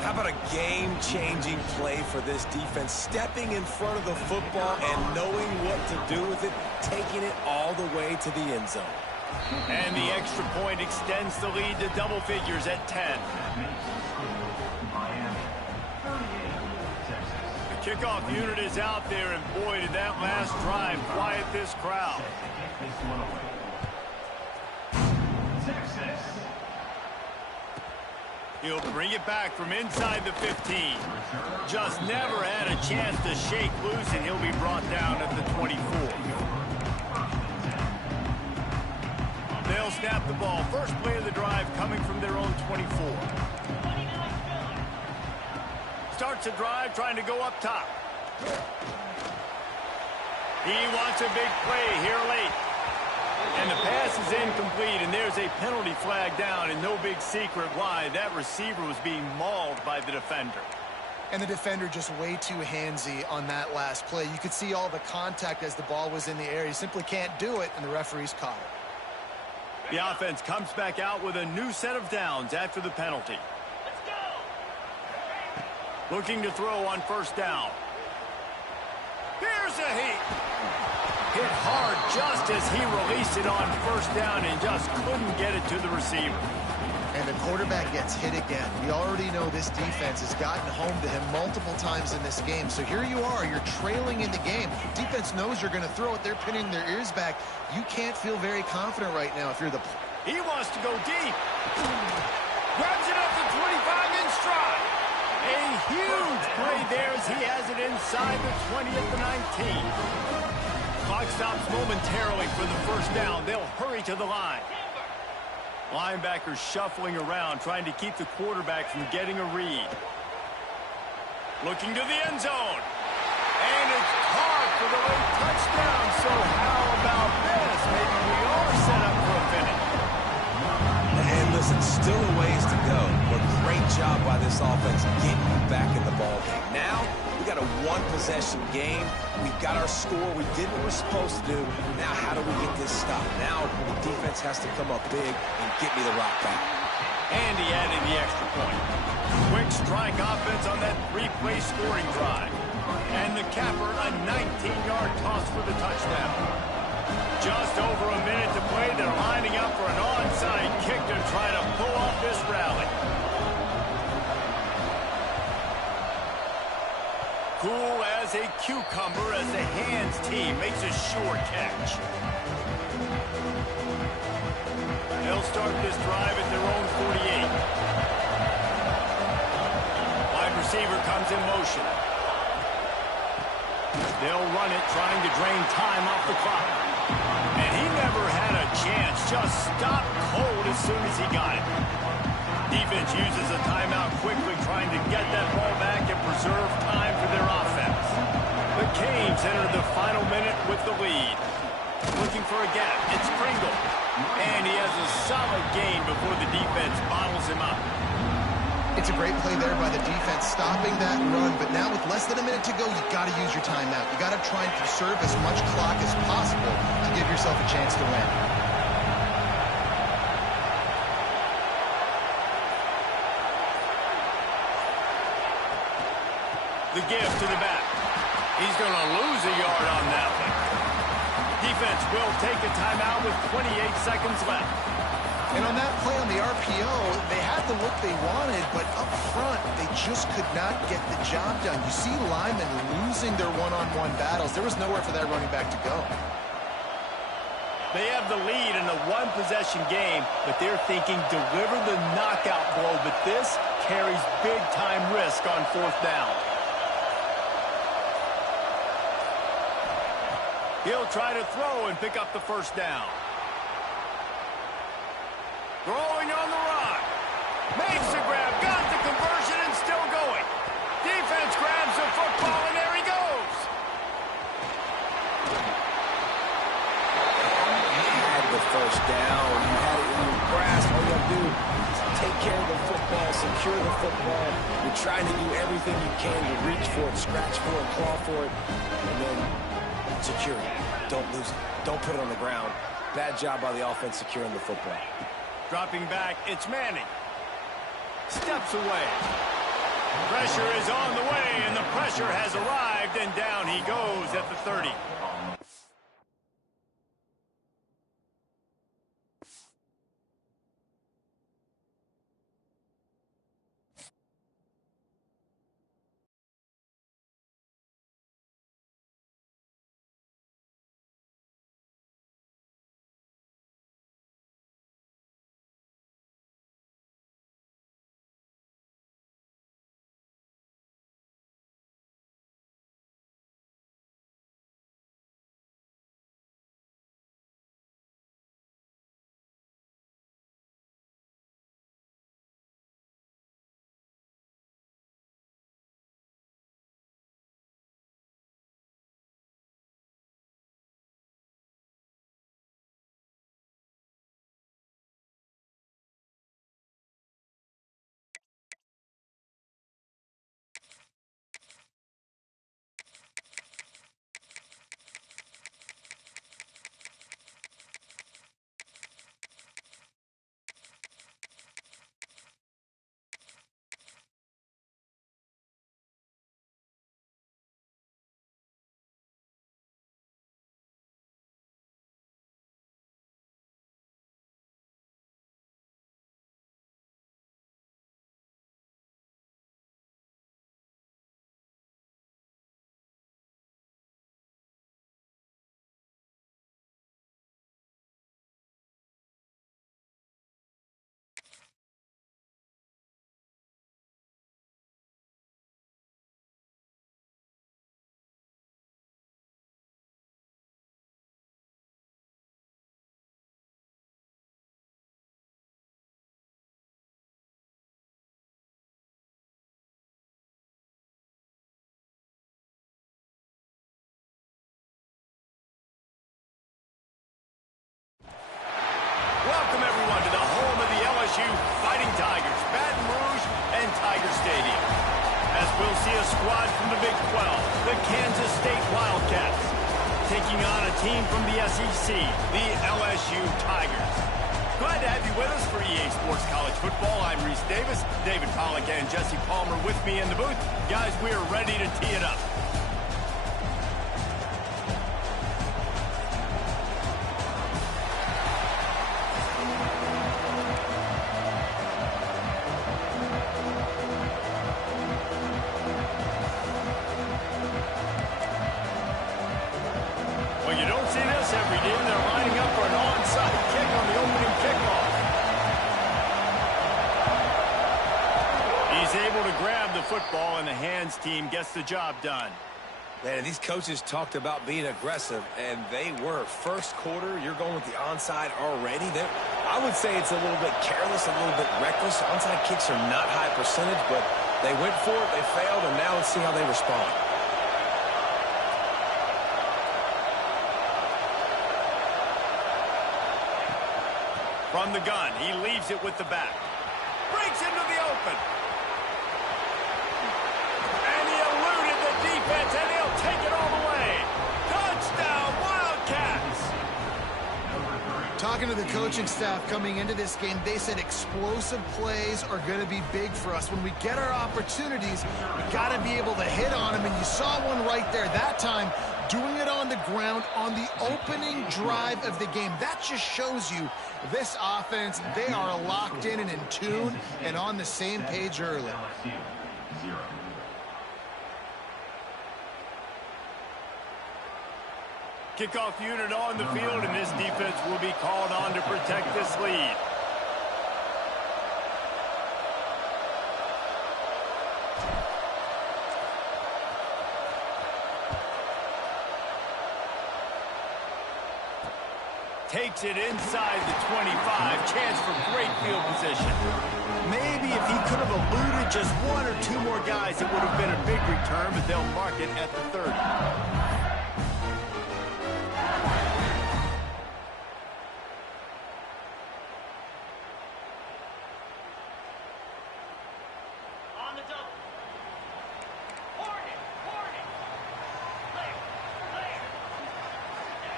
How about a game-changing play for this defense? Stepping in front of the football and knowing what to do with it, taking it all the way to the end zone. And the extra point extends the lead to double figures at 10. The kickoff unit is out there, and boy, did that last drive quiet this crowd. He'll bring it back from inside the 15. Just never had a chance to shake loose, and he'll be brought down at the 24. They'll snap the ball. First play of the drive coming from their own 24. Starts a drive trying to go up top. He wants a big play here late. And the pass is incomplete, and there's a penalty flag down, and no big secret why. That receiver was being mauled by the defender. And the defender just way too handsy on that last play. You could see all the contact as the ball was in the air. He simply can't do it, and the referee's caught it. The offense comes back out with a new set of downs after the penalty. Let's go! Looking to throw on first down. Here's a heat. Hit hard just as he released it on first down and just couldn't get it to the receiver. And the quarterback gets hit again. We already know this defense has gotten home to him multiple times in this game. So here you are, you're trailing in the game. Defense knows you're going to throw it. They're pinning their ears back. You can't feel very confident right now if you're the... He wants to go deep. Grabs it up to 25 in stride. A huge play there as he has it inside the 20 at the 19. Clock stops momentarily for the first down. They'll hurry to the line. Linebackers shuffling around, trying to keep the quarterback from getting a read. Looking to the end zone. And it's caught for the late touchdown. So how about this? Maybe we are set up for a finish. And listen, still a ways to go. But great job by this offense getting you back in the ball game. Now, we got a one-possession game. We've got our score. We did what we're supposed to do. Now, how do we get this stopped? Now, the defense has to come up big and get me the rock back. And he added the extra point. Quick strike offense on that three-play scoring drive. And the capper, a 19-yard toss for the touchdown. Just over a minute to play. They're lining up for an onside kick to try to pull off this rally. Cool as a cucumber as the hands team makes a sure catch. They'll start this drive at their own 48. Wide receiver comes in motion. They'll run it, trying to drain time off the clock. And he never had a chance, just stopped cold as soon as he got it. Defense uses a timeout quickly, trying to get that ball back and preserve time for their offense. The Canes enter the final minute with the lead. Looking for a gap, it's Pringle. And he has a solid gain before the defense bottles him up. It's a great play there by the defense, stopping that run. But now with less than a minute to go, you've got to use your timeout. You've got to try and conserve as much clock as possible to give yourself a chance to win. The give to the back. He's going to lose a yard on that one. Defense will take a timeout with 28 seconds left. And on that play on the RPO, they had the look they wanted, but up front, they just could not get the job done. You see linemen losing their one-on-one battles. There was nowhere for that running back to go. They have the lead in a one-possession game, but they're thinking deliver the knockout blow, but this carries big-time risk on fourth down. He'll try to throw and pick up the first down. Throwing on the run. Makes the grab, got the conversion, and still going. Had the first down. You had it in your grasp. All you have to do is take care of the football, secure the football. You're trying to do everything you can to reach for it, scratch for it, claw for it, and then secure it. Don't lose it. Don't put it on the ground. Bad job by the offense securing the football. Dropping back, it's Manning. Steps away. Pressure is on the way, and the pressure has arrived, and down he goes at the 30. Welcome, everyone, to the home of the LSU Fighting Tigers, Baton Rouge and Tiger Stadium. As we'll see a squad from the Big 12, the Kansas State Wildcats, taking on a team from the SEC, the LSU Tigers. Glad to have you with us for EA Sports College Football. I'm Reese Davis, David Pollack and Jesse Palmer with me in the booth. Guys, we are ready to tee it up. Well, you don't see this every day. They're lining up for an onside kick on the opening kickoff. He's able to grab the football, and the hands team gets the job done. Man, these coaches talked about being aggressive, and they were. First quarter, you're going with the onside already. I would say it's a little bit careless, a little bit reckless. Onside kicks are not high percentage, but they went for it, they failed, and now let's see how they respond. From the gun, he leaves it with the back. Breaks into the open. And he eluded the defense, and he'll take it all the way. Touchdown, Wildcats! Talking to the coaching staff coming into this game, they said explosive plays are going to be big for us. When we get our opportunities, we got to be able to hit on them, and you saw one right there that time, doing it on the ground on the opening drive of the game. That just shows you this offense, they are locked in and in tune and on the same page early. Kickoff unit on the field, and this defense will be called on to protect this lead. Takes it inside the 25. Chance for great field position. Maybe if he could have eluded just one or two more guys, it would have been a big return, but they'll mark it at the 30.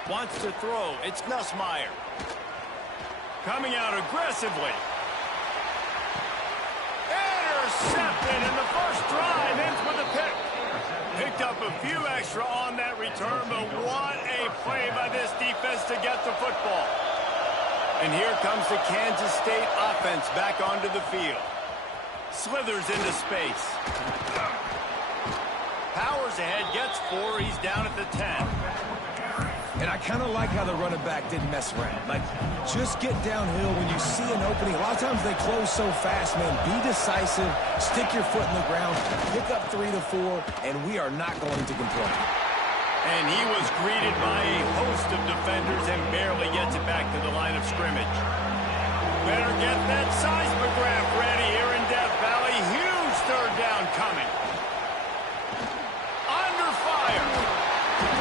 Wants to throw. It's Nussmeier. Coming out aggressively. Intercepted, and the first drive ends with a pick. Picked up a few extra on that return, but what a play by this defense to get the football. And here comes the Kansas State offense back onto the field. Slithers into space. Powers ahead, gets 4. He's down at the 10. And I kind of like how the running back didn't mess around. Like, just get downhill when you see an opening. A lot of times they close so fast, man. Be decisive, stick your foot in the ground, pick up 3 to 4, and we are not going to complain. And he was greeted by a host of defenders and barely gets it back to the line of scrimmage. Better get that seismograph ready here in Death Valley. Huge third down coming. Under fire.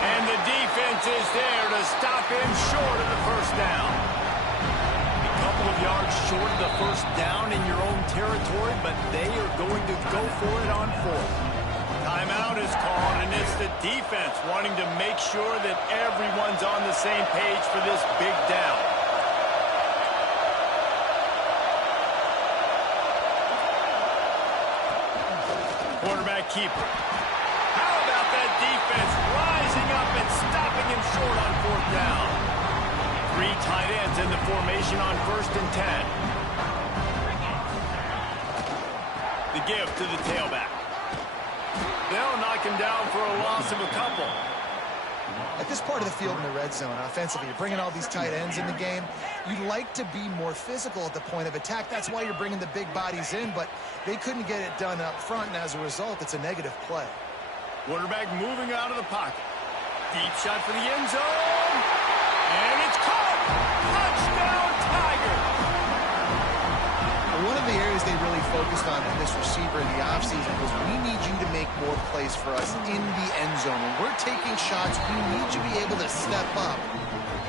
And the defense is there to stop him short of the first down. A couple of yards short of the first down in your own territory, but they are going to go for it on 4th. Timeout is called, and it's the defense wanting to make sure that everyone's on the same page for this big down. Quarterback keeper. How about that defense rising up and stopping him short on 4th down? 3 tight ends in the formation on 1st and 10. The give to the tailback. They'll knock him down for a loss of a couple. At this part of the field in the red zone, offensively, you're bringing all these tight ends in the game. You'd like to be more physical at the point of attack. That's why you're bringing the big bodies in, but they couldn't get it done up front, and as a result, it's a negative play. Quarterback moving out of the pocket. Deep shot for the end zone. And it's caught. Touchdown, Tigers. One of the areas they really focused on in this receiver in the offseason was we need you to make more plays for us in the end zone. When we're taking shots, we need you to be able to step up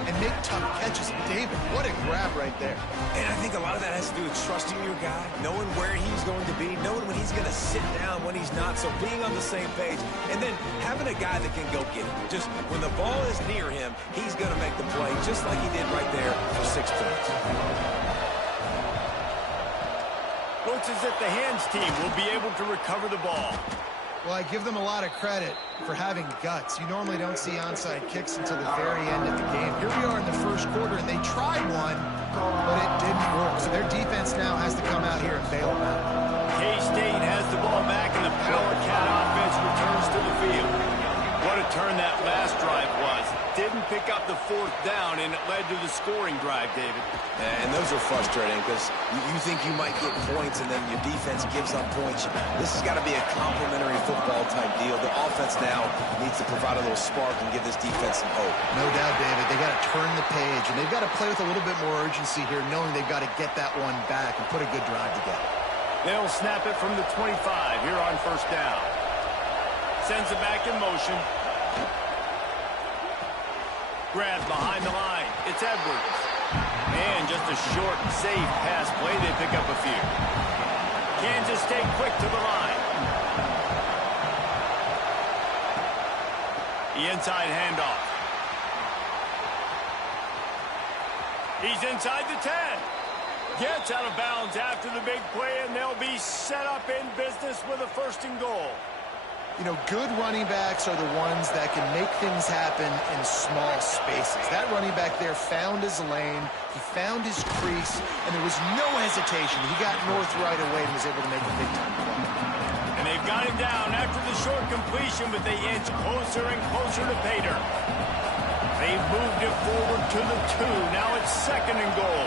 and make tough catches. David, what a grab right there. And I think a lot of that has to do with trusting your guy, knowing where he's going to be, knowing when he's going to sit down, when he's not, so being on the same page, and then having a guy that can go get it. Just when the ball is near him, he's going to make the play, just like he did right there for 6 points. Looks as if the hands team will be able to recover the ball. Well, I give them a lot of credit for having guts. You normally don't see onside kicks until the very end of the game. Here we are in the first quarter, and they tried one, but it didn't work. So their defense now has to come out here and bail them out. K-State has the ball back, and the Power Cat offense returns to the field. What a turn that last drive was. Didn't pick up the 4th down, and it led to the scoring drive, David. And those are frustrating because you think you might get points and then your defense gives up points. This has got to be a complementary football type deal. The offense now needs to provide a little spark and give this defense some hope. No doubt, David. They got to turn the page, and they've got to play with a little bit more urgency here, knowing they've got to get that one back and put a good drive together. They'll snap it from the 25 here on 1st down. Sends it back in motion. Grab behind the line. It's Edwards. And just a short, safe pass play. They pick up a few. Kansas State quick to the line. The inside handoff. He's inside the 10. Gets out of bounds after the big play, and they'll be set up in business with a 1st and goal. You know, good running backs are the ones that can make things happen in small spaces. That running back there found his lane, he found his crease, and there was no hesitation. He got north right away and was able to make a big-time play. And they've got him down after the short completion, but they inch closer and closer to Pater. They've moved it forward to the 2. Now it's 2nd and goal.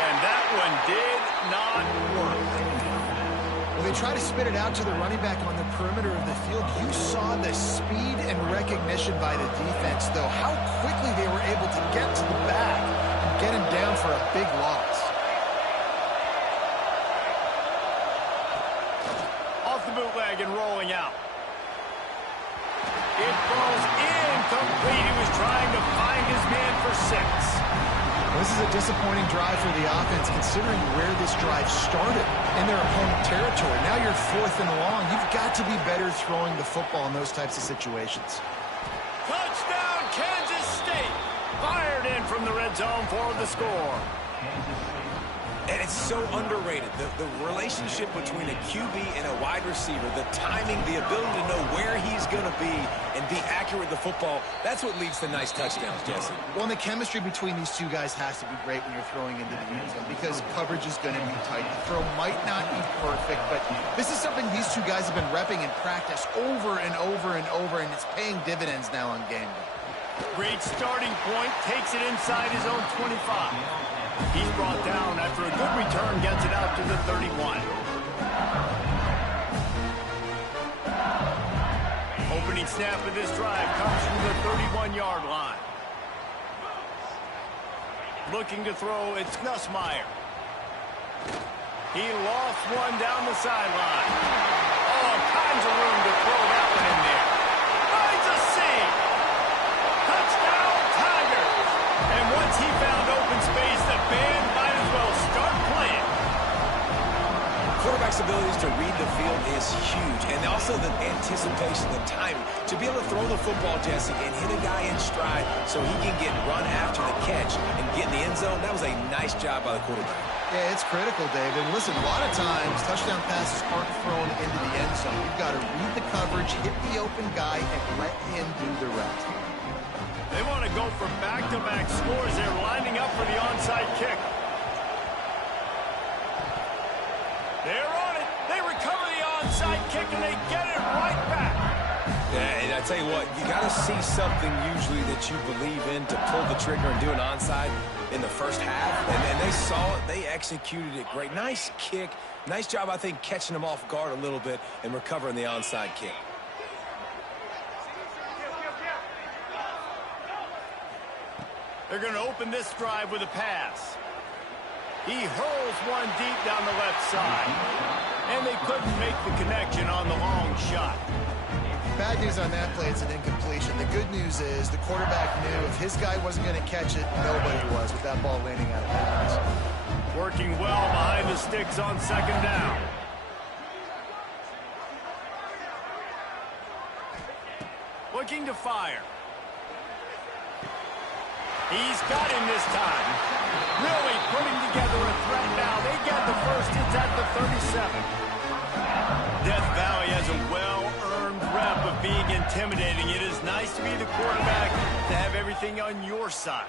And that one did not work. When they try to spit it out to the running back on the perimeter of the field, you saw the speed and recognition by the defense, though, how quickly they were able to get to the back and get him down for a big loss. Off the bootleg and rolling out. It falls incomplete. He was trying to find his man for 6. This is a disappointing drive for the offense, considering where this drive started in their opponent territory. Now you're 4th and long. You've got to be better throwing the football in those types of situations. Touchdown, Kansas State. Fired in from the red zone for the score. And it's so underrated, the relationship between a QB and a wide receiver, the timing, the ability to know where he's going to be and be accurate with the football, that's what leads to nice touchdowns, Jesse. Well, and the chemistry between these two guys has to be great when you're throwing into the end zone because coverage is going to be tight. The throw might not be perfect, but this is something these two guys have been repping in practice over and over and over, and it's paying dividends now on game day. Great starting point, takes it inside his own 25. He's brought down after a good return, gets it out to the 31. Opening snap of this drive comes from the 31-yard line. Looking to throw, it's Nussmeier. He lost one down the sideline. All kinds of room to throw that one in there. Finds a seam. Touchdown, Tigers. And once he found open space, the band might as well start playing. Quarterback's abilities to read the field is huge, and also the anticipation, the timing. To be able to throw the football, Jesse, and hit a guy in stride so he can get run after the catch and get in the end zone, that was a nice job by the quarterback. Yeah, it's critical, Dave. And listen, a lot of times, touchdown passes aren't thrown into the end zone. You've got to read the coverage, hit the open guy, and let him do the rest. They want to go for back-to-back scores. They're lining up for the onside kick. They're on it. They recover the onside kick, and they get it right back. Yeah, and I tell you what, you got to see something usually that you believe in to pull the trigger and do an onside in the first half. And they saw it. They executed it great. Nice kick. Nice job, I think, catching them off guard a little bit and recovering the onside kick. They're going to open this drive with a pass. He hurls one deep down the left side. And they couldn't make the connection on the long shot. Bad news on that play, it's an incompletion. The good news is the quarterback knew if his guy wasn't going to catch it, nobody was with that ball landing out of bounds. Working well behind the sticks on second down. Looking to fire. He's got him this time. Really putting together a threat now. They get the first. It's at the 37. Death Valley has a well-earned rep of being intimidating. It is nice to be the quarterback, to have everything on your side.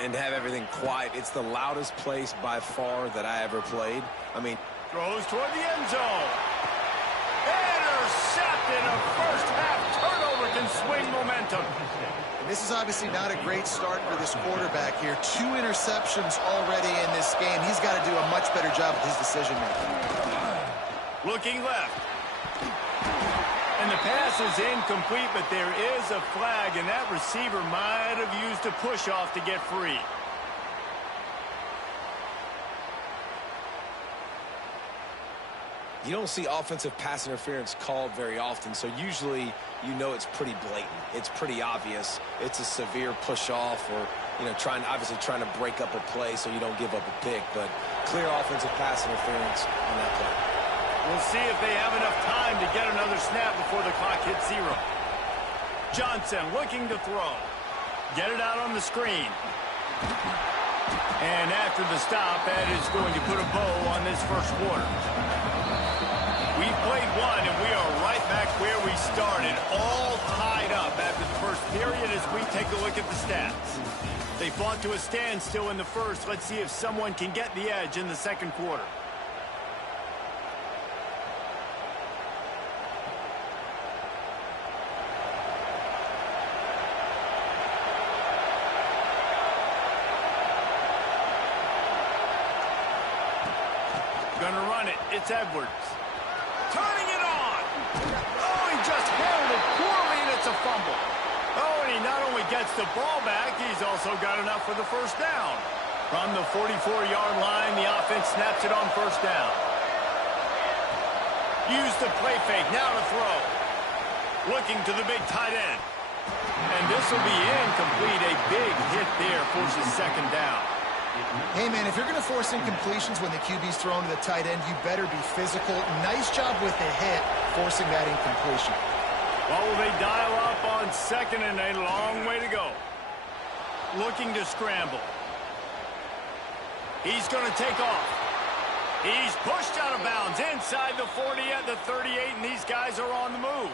And have everything quiet. It's the loudest place by far that I ever played. I mean, throws toward the end zone. Intercepted. A first-half turnover can swing momentum. This is obviously not a great start for this quarterback here. 2 interceptions already in this game. He's got to do a much better job with his decision-making. Looking left. And the pass is incomplete, but there is a flag, and that receiver might have used a push-off to get free. you don't see offensive pass interference called very often, so usually you know it's pretty blatant. It's pretty obvious. It's a severe push-off or, obviously trying to break up a play so you don't give up a pick, but clear offensive pass interference on that play. We'll see if they have enough time to get another snap before the clock hits 0. Johnson looking to throw. Get it out on the screen. And after the stop, that is going to put a bow on this first quarter. We've played one, and we are right back where we started, all tied up after the first period as we take a look at the stats. They fought to a standstill in the first. Let's see if someone can get the edge in the second quarter. Gonna run it. It's Edwards. Turning it on. Oh, he just handled it poorly, and it's a fumble. Oh, and he not only gets the ball back, he's also got enough for the first down. From the 44-yard line, the offense snaps it on first down. Use the play fake. Now to throw. Looking to the big tight end. And this will be incomplete. A big hit there forces second down. Hey, man, if you're going to force incompletions when the QB's thrown to the tight end, you better be physical. Nice job with the hit, forcing that incompletion. Well, will they dial up on second and a long way to go? Looking to scramble. He's going to take off. He's pushed out of bounds inside the 40 at the 38, and these guys are on the move.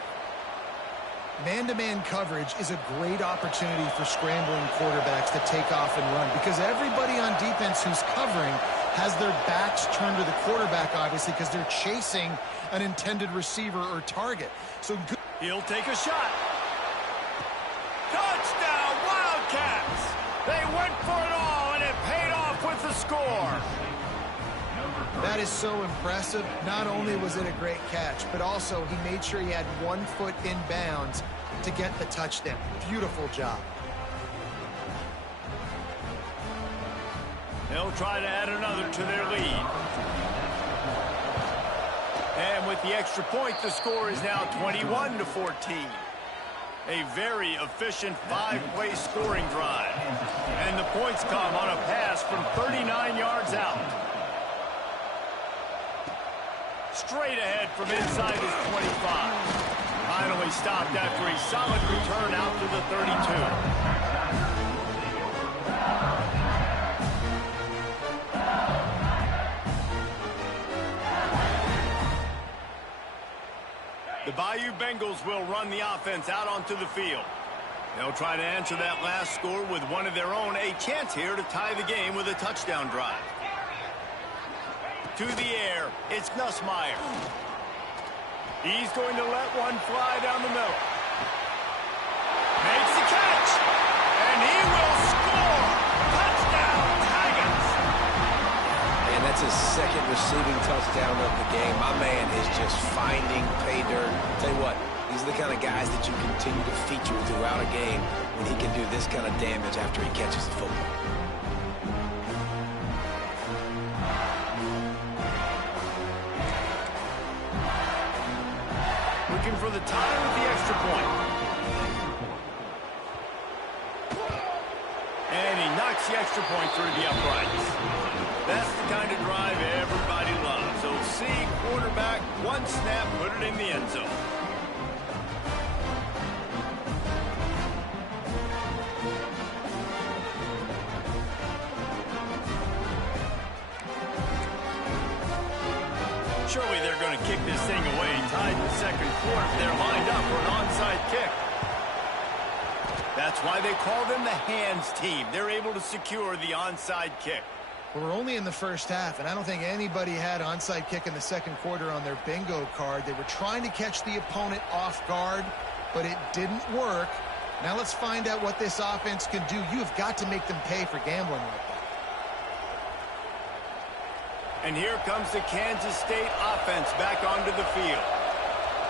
Man-to-man coverage is a great opportunity for scrambling quarterbacks to take off and run because everybody on defense who's covering has their backs turned to the quarterback, obviously, because they're chasing an intended receiver or target. So good. He'll take a shot. Touchdown, Wildcats! They went for it all, and it paid off with the score. That is so impressive. Not only was it a great catch, but also he made sure he had 1 foot in bounds to get the touchdown. Beautiful job. They'll try to add another to their lead. And with the extra point, the score is now 21-14. A very efficient 5-play scoring drive. And the points come on a pass from 39 yards out. Straight ahead from inside his 25. Finally stopped after a solid return out to the 32. The Bayou Bengals will run the offense out onto the field. They'll try to answer that last score with one of their own. A chance here to tie the game with a touchdown drive. To the air, it's Nussmeier. He's going to let one fly down the middle. Makes the catch, and he will score. Touchdown, Tigers. And that's his second receiving touchdown of the game. My man is just finding pay dirt. Tell you what, these are the kind of guys that you continue to feature throughout a game when he can do this kind of damage after he catches the football. Looking for the tie with the extra point. And he knocks the extra point through the uprights. That's the kind of drive everybody loves. So see, quarterback, one snap, put it in the end zone. Surely they're going to kick this thing away. Tied in the second quarter. They're lined up for an onside kick. That's why they call them the hands team. They're able to secure the onside kick. We're only in the first half, and I don't think anybody had onside kick in the second quarter on their bingo card. They were trying to catch the opponent off guard, but it didn't work. Now let's find out what this offense can do. You have got to make them pay for gambling like that. And here comes the Kansas State offense back onto the field.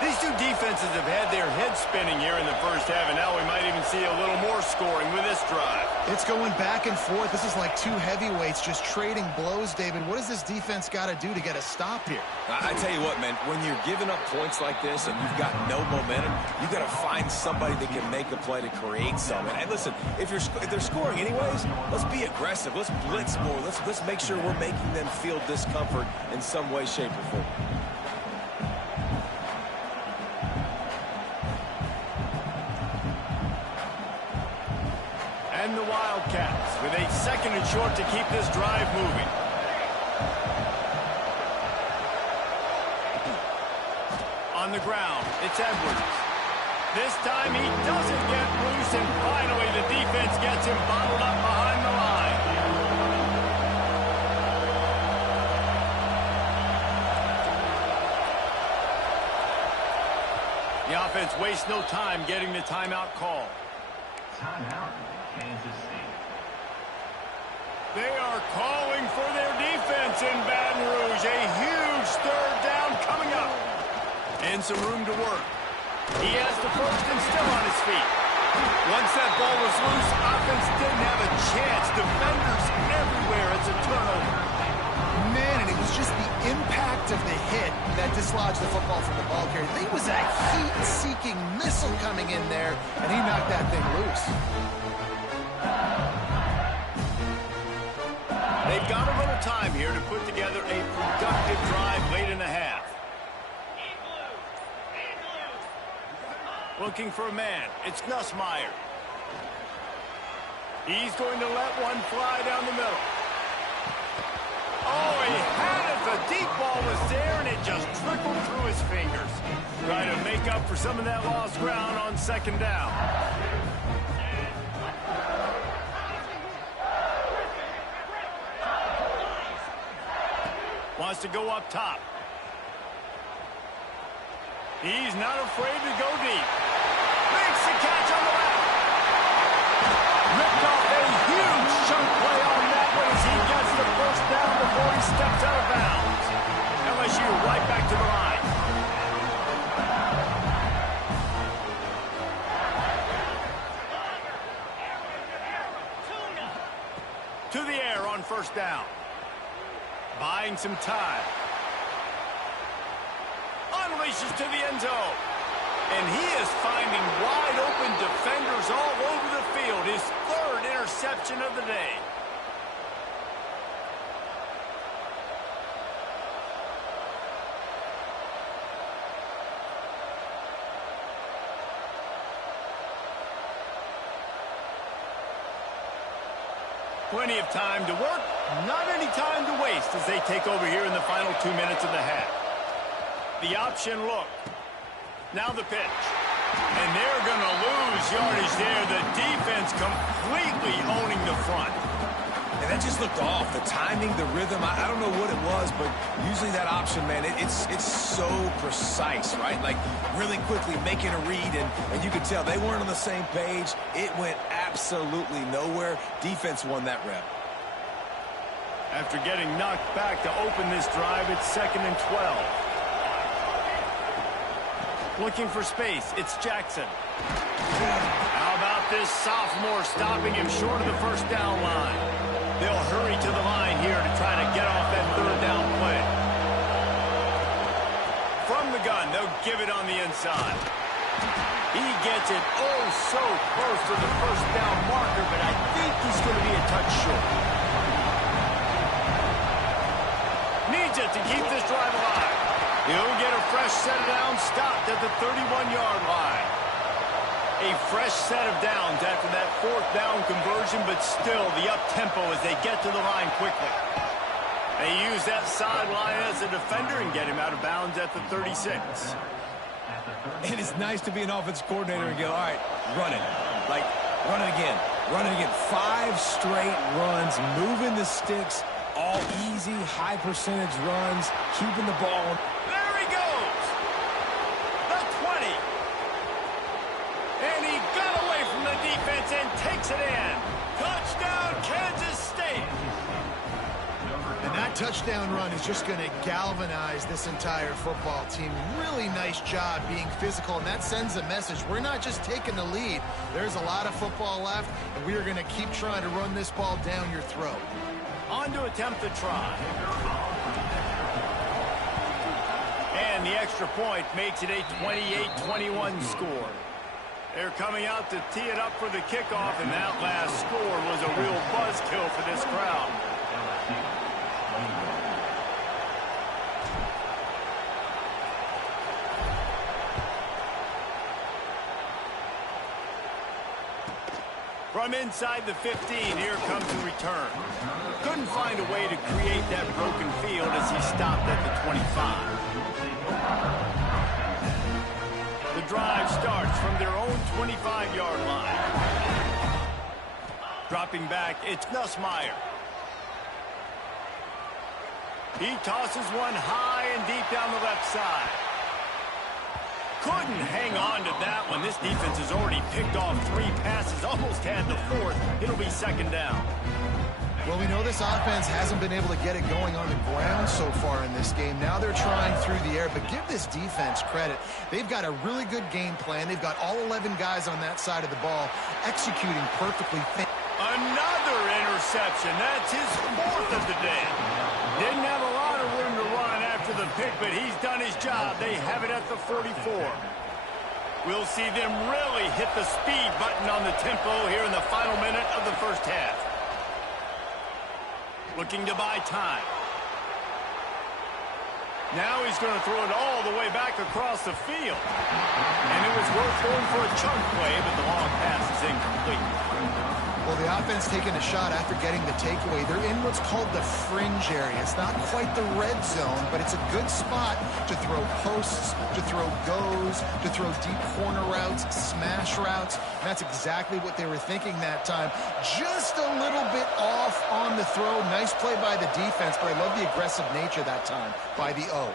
These two defenses have had their heads spinning here in the first half, and now we might even see a little more scoring with this drive. It's going back and forth. This is like two heavyweights just trading blows, David. What does this defense got to do to get a stop here? I tell you what, man, when you're giving up points like this and you've got no momentum, you've got to find somebody that can make a play to create something. And listen, if they're scoring anyways, let's be aggressive. Let's blitz more. Let's make sure we're making them feel discomfort in some way, shape, or form. And the Wildcats with a second and short to keep this drive moving. On the ground, it's Edwards. This time he doesn't get loose, and finally the defense gets him bottled up behind the line. The offense wastes no time getting the timeout call. Timeout, Kansas State. They are calling for their defense in Baton Rouge. A huge third down coming up. And some room to work. He has the first and still on his feet. Once that ball was loose, offense didn't have a chance. Defenders everywhere. It's a turnover. Man, and it was just the impact of the hit that dislodged the football from the ball carrier. There was a heat-seeking missile coming in there, and he knocked that thing loose. They've got a little time here to put together a productive drive late in the half. Looking for a man. It's Nussmeier. He's going to let one fly down the middle. Oh, he had it. The deep ball was there, and it just trickled through his fingers. Trying to make up for some of that lost ground on second down. Wants to go up top. He's not afraid to go deep. Makes the catch on the left. Ripped off a huge chunk play on that one as he gets the first down before he steps out of bounds. LSU right back to the line. To the air on first down. Buying some time. Unleashes to the end zone. And he is finding wide open defenders all over the field. His third interception of the day. Plenty of time to work, not any time to waste as they take over here in the final 2 minutes of the half. The option look. Now the pitch. And they're going to lose yardage there. The defense completely owning the front. And that just looked off. The timing, the rhythm, I don't know what it was, but usually that option, man, it's so precise, right? Like really quickly making a read, and you could tell they weren't on the same page. It went absolutely nowhere. Defense won that rep. After getting knocked back to open this drive, it's 2nd and 12. Looking for space, it's Jackson. How about this sophomore stopping him short of the first down line? They'll hurry to the line here to try to get off that third down play. From the gun, they'll give it on the inside. He gets it oh so close to the first down marker, but I think he's going to be a touch short. Needs it to keep this drive alive. He'll get a fresh set of downs stopped at the 31-yard line. A fresh set of downs after that fourth down conversion, but still the up-tempo as they get to the line quickly. They use that sideline as a defender and get him out of bounds at the 36. And it's nice to be an offense coordinator and go, all right, run it. Like, run it again. Run it again. 5 straight runs, moving the sticks, all easy, high-percentage runs, keeping the ball. There he goes. The 20. And he got away from the defense and takes it in. Touchdown, Kansas State. And that touchdown run is just going to galvanize this entire football team. Really nice job being physical, and that sends a message. We're not just taking the lead. There's a lot of football left, and we are going to keep trying to run this ball down your throat. On to attempt the try. And the extra point makes it a 28-21 score. They're coming out to tee it up for the kickoff, and that last score was a real buzzkill for this crowd. From inside the 15, here comes the return. Couldn't find a way to create that broken field as he stopped at the 25. The drive starts from their own 25-yard line. Dropping back, it's Nussmeier. He tosses one high and deep down the left side. Couldn't hang on to that one. This defense has already picked off 3 passes, almost had the 4th. It'll be 2nd down. Well, we know this offense hasn't been able to get it going on the ground so far in this game. Now they're trying through the air, but give this defense credit. They've got a really good game plan. They've got all 11 guys on that side of the ball executing perfectly. Another interception. That's his 4th of the day. Didn't have a lot of room to run after the pick, but he's done his job. They have it at the 44. We'll see them really hit the speed button on the tempo here in the final minute of the first half. Looking to buy time. Now he's going to throw it all the way back across the field. And it was worth going for a chunk play, but the long pass is incomplete. Well, the offense taking a shot after getting the takeaway. They're in what's called the fringe area. It's not quite the red zone, but it's a good spot to throw posts, to throw goes, to throw deep corner routes, smash routes. And that's exactly what they were thinking that time. Just a little bit off on the throw. Nice play by the defense, but I love the aggressive nature that time by the O.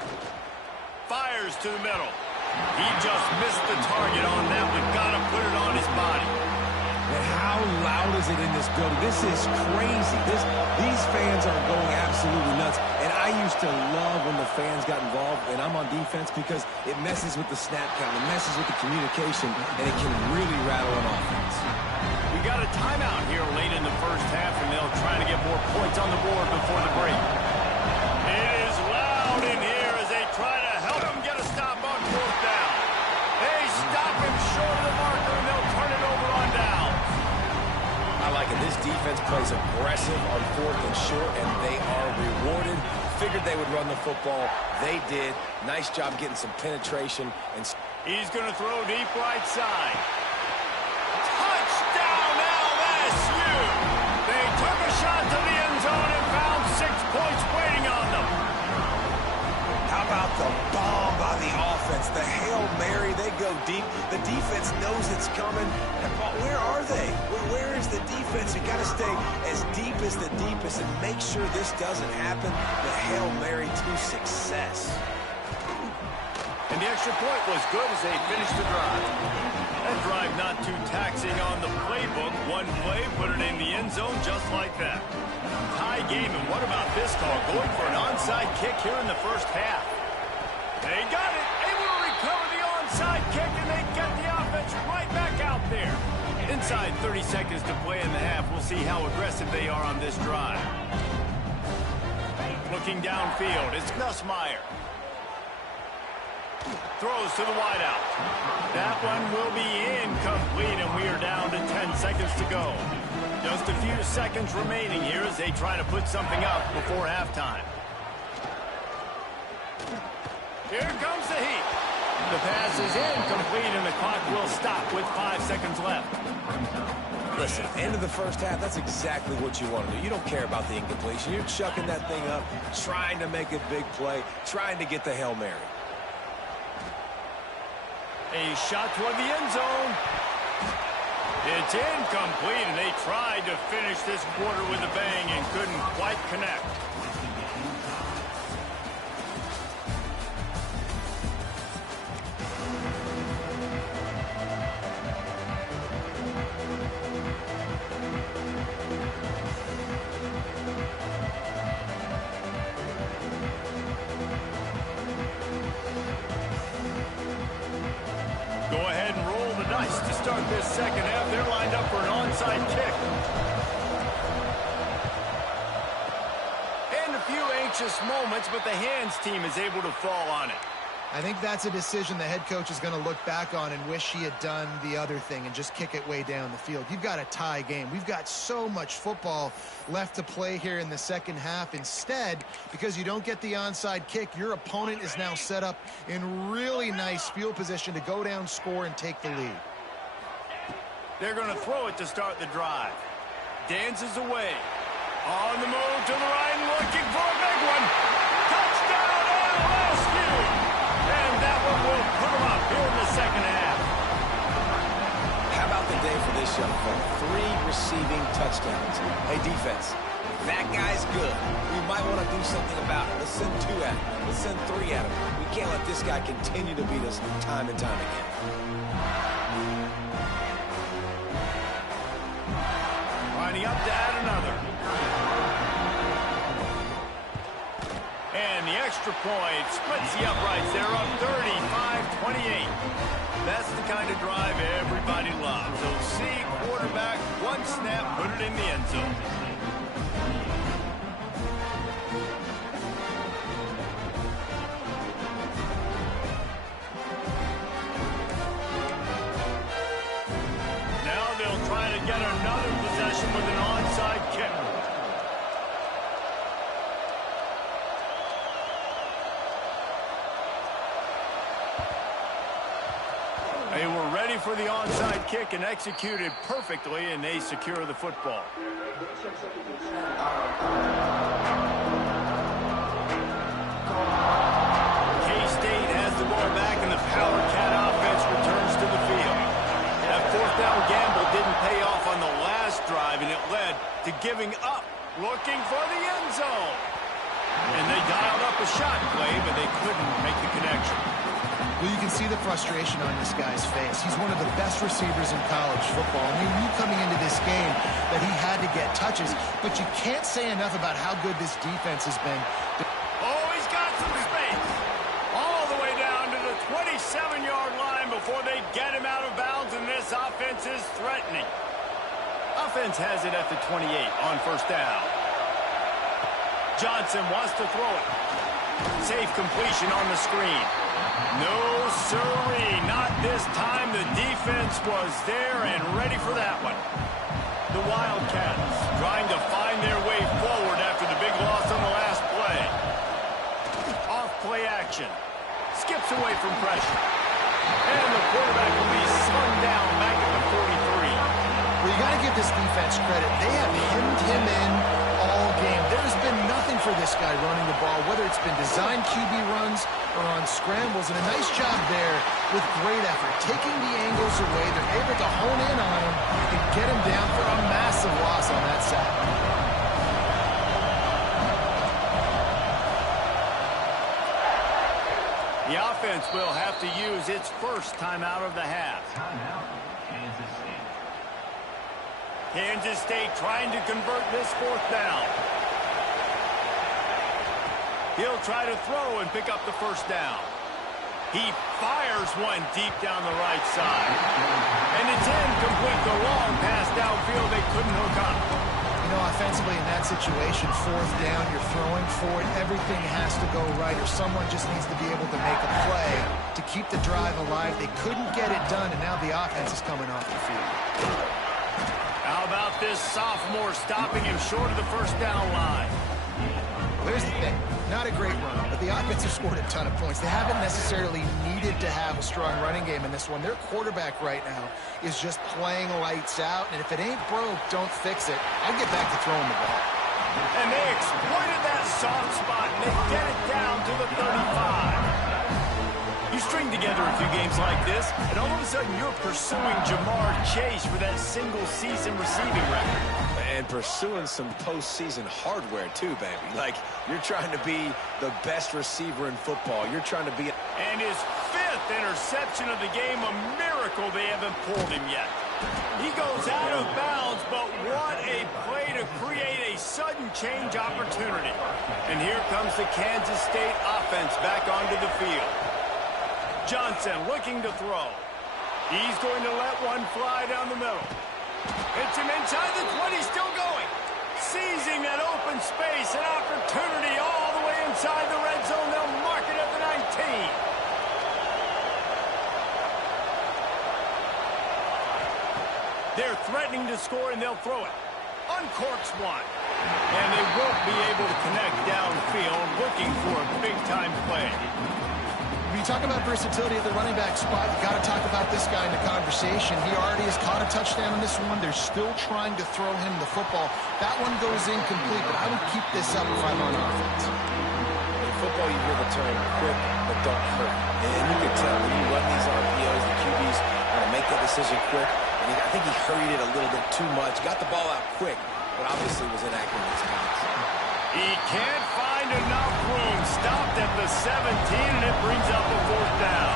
Fires to the middle. He just missed the target on that one. Got to put it on his body. And how loud is it in this building? This is crazy. These fans are going absolutely nuts. And I used to love when the fans got involved, and I'm on defense, because it messes with the snap count. It messes with the communication, and it can really rattle an offense. We got a timeout here late in the first half, and they'll try to get more points on the board before the break. It is loud in here as they try to help him get a stop on fourth down. They stop him short of the marker, and they'll turn it over on down. I like it. This defense plays aggressive on fourth and short, and they are rewarded. Figured they would run the football. They did. Nice job getting some penetration. And he's going to throw deep right side. Touchdown, LSU! They took a shot to the end zone and found 6 points waiting on them. how about the bomb by the offense? The Hail Mary, they go deep. The defense knows it's coming. Where are they? Where is the defense? You got to stay as deep as the deepest and make sure this doesn't happen. The Hail Mary to success. And the extra point was good as they finished the drive. That drive not too taxing on the playbook. One play, put it in the end zone just like that. Tie game, and what about this call? Going for an onside kick here in the first half. They got it, able to recover the onside kick, and they get the offense right back out there. Inside 30 seconds to play in the half. We'll see how aggressive they are on this drive. Looking downfield, it's Nussmeier. Throws to the wideout. That one will be incomplete, and we are down to 10 seconds to go. Just a few seconds remaining here as they try to put something up before halftime. Here comes the heat. The pass is incomplete, and the clock will stop with 5 seconds left. Listen, end of the first half, that's exactly what you want to do. You don't care about the incompletion. You're chucking that thing up, trying to make a big play, trying to get the Hail Mary. A shot toward the end zone. It's incomplete, and they tried to finish this quarter with a bang and couldn't quite connect. Go ahead and roll the dice to start this second half. They're lined up for an onside kick. And a few anxious moments, but the hands team is able to fall on it. I think that's a decision the head coach is going to look back on and wish he had done the other thing and just kick it way down the field. You've got a tie game. We've got so much football left to play here in the second half. Instead, because you don't get the onside kick, your opponent is now set up in really nice field position to go down, score, and take the lead. They're going to throw it to start the drive. Dances away. On the move to the right, looking for a big one. Touchdown, LSU! And that one will put them up here in the second half. How about the day for this young fella? 3 receiving touchdowns. Hey, defense, that guy's good. We might want to do something about it. Let's send 2 at him. Let's send 3 at him. We can't let this guy continue to beat us time and time again. Lining up to add another. And the extra point splits the uprights. They're up 35-28. That's the kind of drive everybody loves. So see quarterback, one snap, put it in the end zone. Now they'll try to get another possession with an onside kick. They were ready for the onside kick and executed perfectly, and they secure the football. K-State has the ball back, and the Power Cat offense returns to the field. That fourth down gamble didn't pay off on the last drive, and it led to giving up, looking for the end zone. And they dialed up a shot play, but they couldn't make the connection. Well, you can see the frustration on this guy's face. He's one of the best receivers in college football. And he knew coming into this game that he had to get touches, but you can't say enough about how good this defense has been. Oh, he's got some space. All the way down to the 27-yard line before they get him out of bounds, and this offense is threatening. Offense has it at the 28 on first down. Johnson wants to throw it. Safe completion on the screen. No, sirree, not this time. The defense was there and ready for that one. The Wildcats trying to find their way forward after the big loss on the last play. Off play action. Skips away from pressure. And the quarterback will be slung down back at the 43. Well, you got to give this defense credit. They have hemmed him in all game. There's been nothing for this guy running the ball, whether it's been designed QB runs or on scrambles, and a nice job there with great effort. Taking the angles away, they're able to hone in on him and get him down for a massive loss on that sack. The offense will have to use its first timeout of the half. Timeout, Kansas State. Kansas State trying to convert this fourth down. He'll try to throw and pick up the first down. He fires one deep down the right side. And it's incomplete. The long pass downfield, they couldn't hook up. You know, offensively in that situation, fourth down, you're throwing for it. Everything has to go right, or someone just needs to be able to make a play to keep the drive alive. They couldn't get it done, and now the offense is coming off the field. How about this sophomore stopping him short of the first down line? There's the thing. Not a great run, but the offense has scored a ton of points. They haven't necessarily needed to have a strong running game in this one. Their quarterback right now is just playing lights out, and if it ain't broke, don't fix it. I'd get back to throwing the ball. And they exploited that soft spot, and they get it down to the 35. You string together a few games like this, and all of a sudden you're pursuing Jamar Chase for that single-season receiving record. And pursuing some postseason hardware, too, baby. Like, you're trying to be the best receiver in football. You're trying to be... And his fifth interception of the game, a miracle they haven't pulled him yet. He goes out of bounds, but what a play to create a sudden change opportunity. And here comes the Kansas State offense back onto the field. Johnson looking to throw. He's going to let one fly down the middle. Hits him inside the 20, still going. Seizing that open space, an opportunity all the way inside the red zone. They'll mark it at the 19. They're threatening to score, and they'll throw it. Uncorks one. And they won't be able to connect downfield, looking for a big-time play. When you talk about versatility at the running back spot, you got to talk about this guy in the conversation. He already has caught a touchdown in this one. They're still trying to throw him the football. That one goes incomplete, but I would keep this up if I'm on offense. In football, you hear the term quick, but don't hurt. And you can tell when you run these RPOs, the QBs want to make that decision quick. And I think he hurried it a little bit too much. Got the ball out quick, but obviously was inaccurate in his hands. He can't find enough room. Stopped at the 17, and it brings up a fourth down.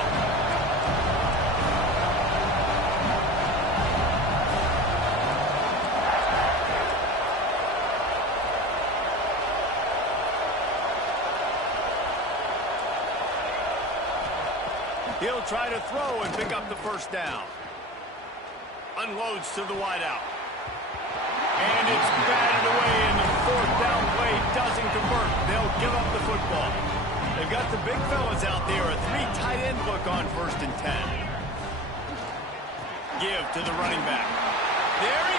He'll try to throw and pick up the first down. Unloads to the wideout. And it's batted away, and the fourth down play doesn't convert. They'll give up the football. They've got the big fellas out there. A three tight end look on 1st and 10. Give to the running back. There he